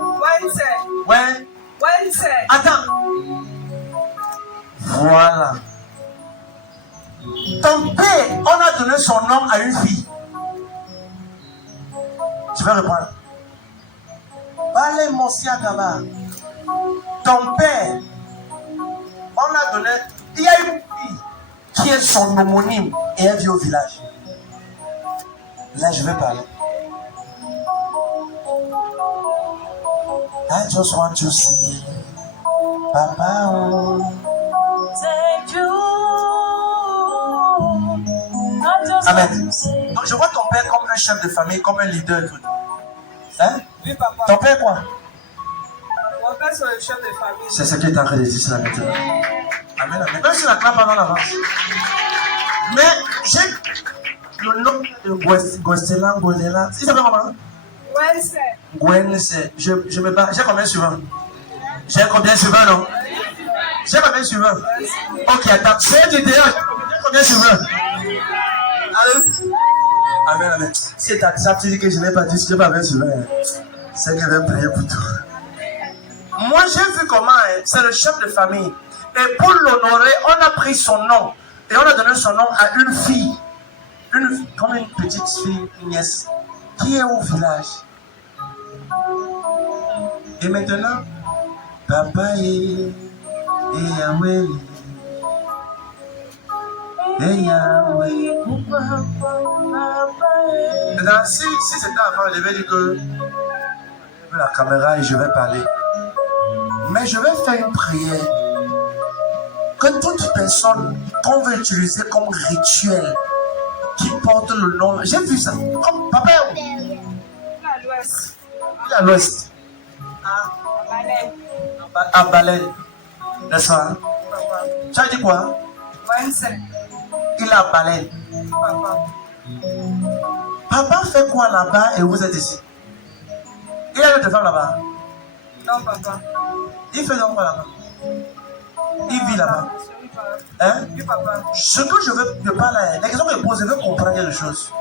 Wense. Attends. Voilà. Ton père, on a donné son nom à une fille. Je vais répondre. Balé Monsia Gaba. Ton père, on a donné. Il y a une fille qui est son homonyme et elle vit au village. Là, je vais parler. I just want to see Papa. Thank you. Amen. Donc, je vois ton père comme un chef de famille, comme un leader. Hein? Oui, papa. Ton père, quoi? Mon père, c'est le chef de famille. C'est ce qui est en train de dire là maintenant. Amen, amen. Même si la clap avant l'avance. Mais j'ai le nom de Gostela. Il s'appelle comment? Wense. Gwense. Je me bats. J'ai combien de suivants? J'ai combien de suivants, non? J'ai combien de suivants? Ok, attends. C'est du dehors. J'ai combien de suivants? Allez. Amen, amen. Si tu as dit que je n'ai pas dit, je n'ai pas bien suivant. C'est que je vais prier pour toi. Moi, j'ai vu comment c'est le chef de famille. Et pour l'honorer, on a pris son nom. Et on a donné son nom à une fille. Comme une petite fille, une nièce, qui est au village. Et maintenant, Papa et Yahweh. Et Yahweh. Maintenant, si c'était avant, je vais dire que la caméra et je vais parler. Mais je vais faire une prière. Que toute personne qu'on veut utiliser comme rituel, qui porte le nom, j'ai vu ça. Comme Papa. Il est à l'ouest. Il est à l'ouest. À Baleine. N'est-ce pas? Tu as dit quoi? Wense. Il est à Baleine. Papa. Papa fait quoi là-bas et vous êtes ici? Il y a d'autres femmes là-bas. Non, papa. Il fait donc quoi là-bas? Il vit là-bas. Oui, papa. Hein? Oui, papa. Ce que je veux te parler, les questions que je pose, je veux comprendre quelque chose.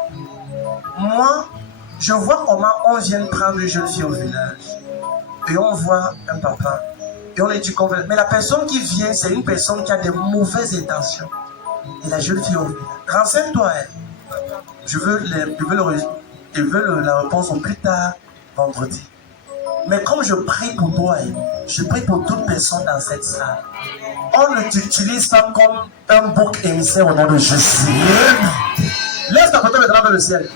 Moi, je vois comment on vient prendre une jeune fille au village. Et on voit un papa. Et on lui dit qu'on veut. Mais la personne qui vient, c'est une personne qui a des mauvaises intentions. Et la jeune fille au village. Renseigne-toi. Je veux la réponse au plus tard vendredi. Mais comme je prie pour toi, je prie pour toute personne dans cette salle. On ne t'utilise pas comme un bouc émissaire au nom de Jésus. Laisse ta photo maintenant vers le ciel.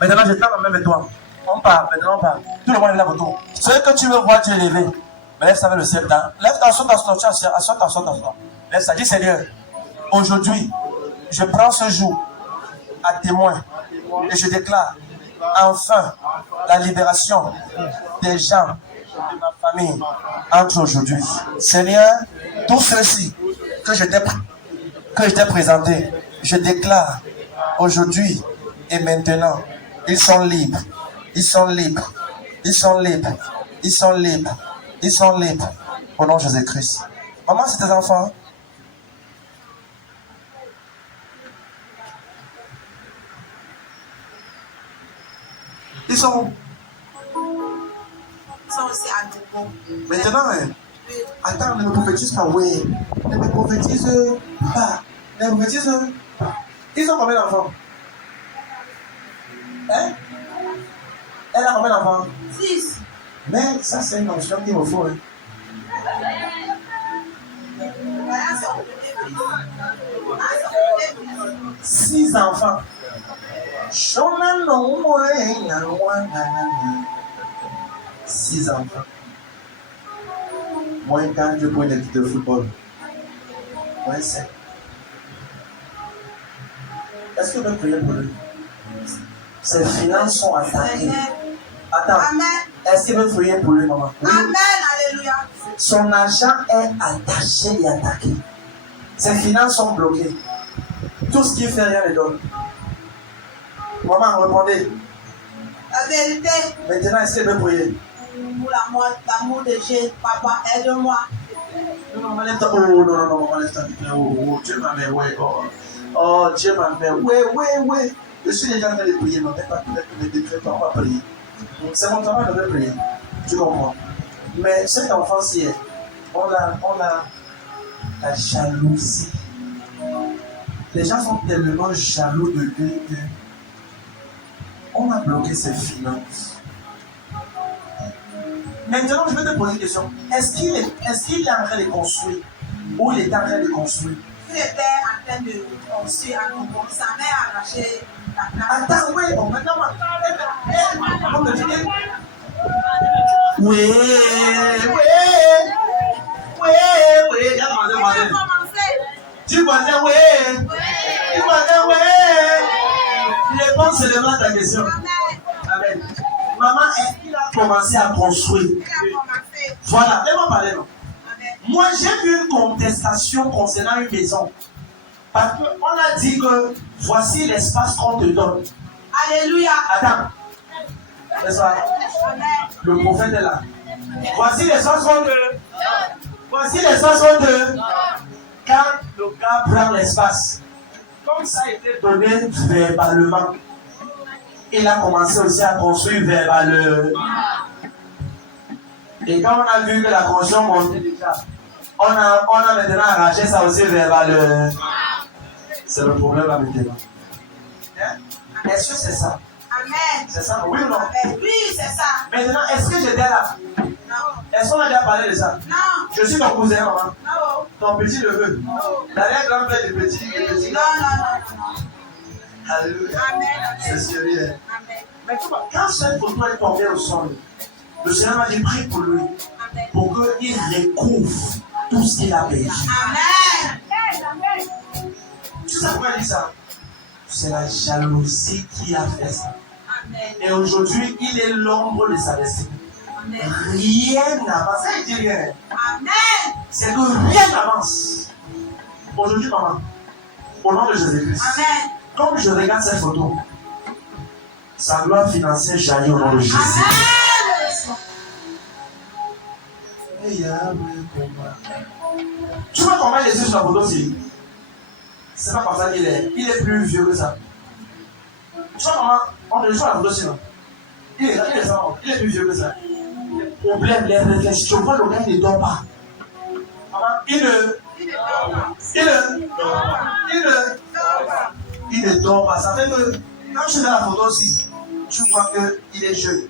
Maintenant, je tends la main avec toi. On part, maintenant on part. Tout le monde est là, photo. Ce que tu veux voir, tu es levé. Mais lève ça vers le ciel. Lève ta saute, assois. Lève ça, dis Seigneur. Aujourd'hui, je prends ce jour à témoin et je déclare enfin la libération des gens de ma famille entre aujourd'hui. Seigneur, tous ceux-ci que je t'ai présentés, je déclare aujourd'hui et maintenant, ils sont libres. Ils sont libres. Ils sont libres. Ils sont libres. Ils sont libres. Au nom de Jésus-Christ. Maman, c'est tes enfants? Ils sont où? Ils sont aussi à Togo. Maintenant, attends, ne me prophétise pas, oui. Ne me prophétise pas. Ne me prophétise pas. Ils ont combien d'enfants? Hein? Elle a combien d'enfants? 6. Mais ça, c'est une option qu'il me faut. Hein. Voilà, c'est 6 enfants. 6 enfants. Moi, quand je prends une équipe de football, moi, c'est. Est-ce que vous pouvez prier pour lui? Ses finances sont attaquées. Attends. Amen. Est-ce que vous pouvez prier pour lui, maman? Oui. Amen. Alléluia. Son argent est attaché et attaqué. Ses finances sont bloquées. Tout ce qu'il fait, rien ne donne. Maman, répondez. La vérité. Maintenant, est-ce que vous pouvez prier? Pour l'amour de Dieu, papa, aide-moi. Non, maman, lève ta main. Oh, non, maman, lève ta main. Oh, Dieu m'a mis, ouais. Oh, Dieu m'a mis. Ouais. Je suis déjà en train de prier, mais peut-être ne décrète pas, on va prier. C'est mon travail de prier. Tu comprends? Mais cet enfant-ci, on a la jalousie. Les gens sont tellement jaloux de lui qu'on a bloqué ses finances. Maintenant, je vais te poser une question. Est-ce qu'il est en train de construire ou il est en train de construire? Il était en train de construire un bonbon. Sa mère a arraché la place. Attends, oui, bon, maintenant, oui, tu pensais, oui. Réponds seulement à ta question. Amen. Maman, est-ce qu'il a commencé à construire? Voilà, laisse-moi parler. Non? Moi, j'ai vu une contestation concernant une maison. Parce qu'on a dit que voici l'espace qu'on te donne. Alléluia. Attends. N'est-ce pas? Le prophète est là. Voici l'espace qu'on te donne. Voici l'espace qu'on te donne. Quand le gars prend l'espace, comme ça a été donné verbalement, il a commencé aussi à construire verbalement. Et quand on a vu que la construction montait déjà, on a maintenant arraché ça aussi verbalement. C'est le problème là maintenant. Hein? Est-ce que c'est ça? Amen. C'est ça, oui ou non? Amen. Oui, c'est ça. Maintenant, est-ce que j'étais là? Non. Est-ce qu'on a déjà parlé de ça? Non. Je suis ton cousin, maman. Non. Ton petit neveu. Non. L'arrière-grand-père du petit. Non. Alléluia. Amen. C'est sérieux. Amen. Mais quand cette photo est tombée au sol, le Seigneur m'a dit prie pour lui. Amen. Pour qu'il recouvre tout ce qu'il a perdu. Amen. Tu sais pourquoi il dit ça? C'est la jalousie qui a fait ça. Amen. Et aujourd'hui, il est l'ombre de sa destinée. Amen. Rien n'avance. Ça, il dit rien. Amen. C'est que rien n'avance. Aujourd'hui, maman, au nom de Jésus-Christ, Amen. comme je regarde cette photo, sa gloire financière jaillit au nom de Jésus. Tu vois comment Jésus sur la photo, c'est pas comme ça qu'il est. Il est plus vieux que ça. Tu vois comment on le joue la photo, sinon. Il est plus vieux que ça. Les problèmes, les réflexions, tu vois le gars, il ne dort pas. Maman, il ne dort pas. Ça fait que quand je suis dans la photo aussi, tu vois qu'il est jeune.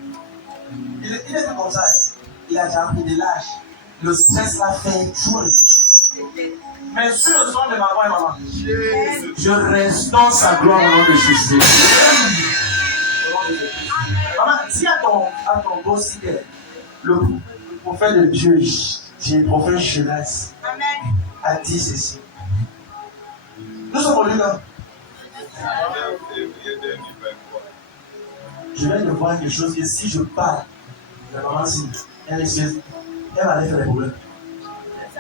Il est comme ça. Il a déjà pris de l'âge. Le stress l'a fait toujours réfléchir. Mais sur le son de maman et maman, je restaure sa gloire au nom de Jésus. Maman, dis à ton gosse le prophète de Dieu, le prophète Jeunesse, a dit ceci. Nous sommes au lieu là. Je viens de voir quelque chose que si je parle, la maman, si elle est sérieuse, elle va aller faire des problèmes.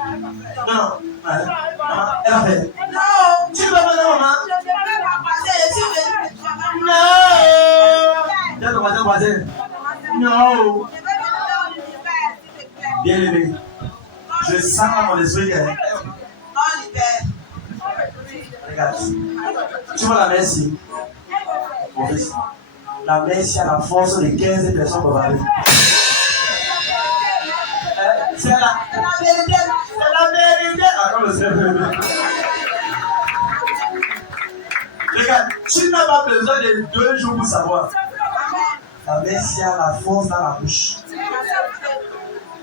Non, maman, elle va faire. Non. Tu vas pas maman? Je ne peux pas passer dessus. Non. Tu vas passer. Non. Bien aimé. Je sens dans mon esprit que. Regarde. Tu vois la mer ici? Mon fils. La mer ici a la force de 15 personnes pour parler. C'est la vérité. C'est la vérité. Attends, le Seigneur. Regarde, tu n'as pas besoin de 2 jours pour savoir. La mer ici a la force dans la bouche.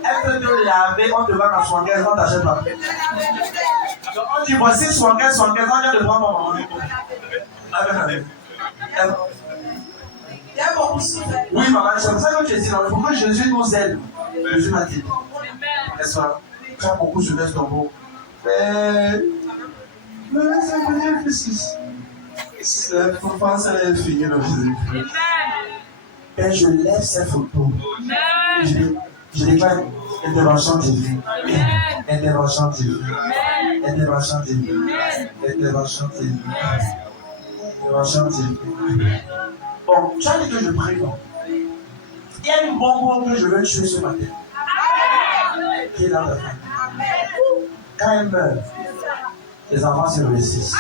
Elle peut te laver, on te va dans son cœur, on t'achète pas. Donc on dit voici son cœur, on vient de prendre mon maman. Amen. Il y a beaucoup souffert. Oui, maman, c'est pour ça que tu dis, non, il faut que Jésus nous aide. Jésus m'a dit. N'est-ce pas? Tu as beaucoup sur le tombeau. Mais c'est bien difficile. Il faut penser à finir le Jésus. Et je lève ces photos. Je déclare intervention divine. Intervention divine. Intervention divine. Intervention divine. Intervention divine. Bon, tu as dit que je prie, non? Il y a une bombe que je veux tuer ce matin. Qui est dans ta famille. Quand elle meurt, les enfants se réussissent.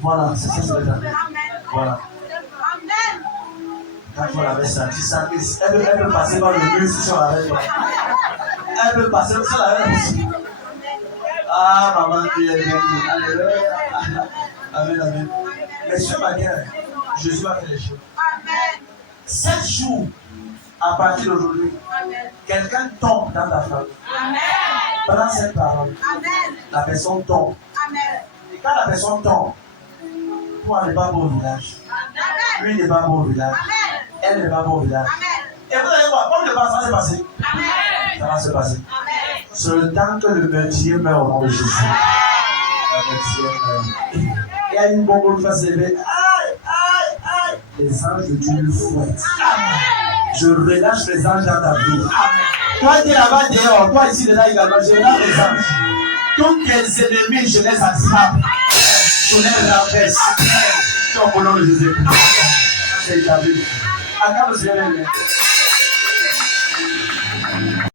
Voilà, c'est ça, c'est le temps. Voilà. Quand on l'avait senti, ça, elle peut passer par le mur si on l'avait pas. Elle peut passer si on l'avait pas. Ah, maman, tu es bien. Alléluia. Amen, amen. Mais ce matin, Jésus a fait les choses. 7 jours, à partir d'aujourd'hui, quelqu'un tombe dans ta famille. Pendant cette parole, la personne tombe. Et quand la personne tombe, toi n'est pas bon au village. Lui n'est pas bon au village. Elle n'est pas bon au village. Et vous allez voir, comme le ça va se passer. Ça va se passer. C'est le temps que le meurtrier meurt au nom de Jésus. Le meurtrier meurt. Il y a une bombe qui va se lever. Aïe, aïe, aïe. Les anges de Dieu le fouettent. Je relâche les anges dans ta vie. Toi, tu es là-bas dehors. Toi, ici, là également. Je relâche les anges. Tous tes ennemis, je les attrape. Je les renverse. Au nom de Jésus. C'est établi. Acclame le Seigneur.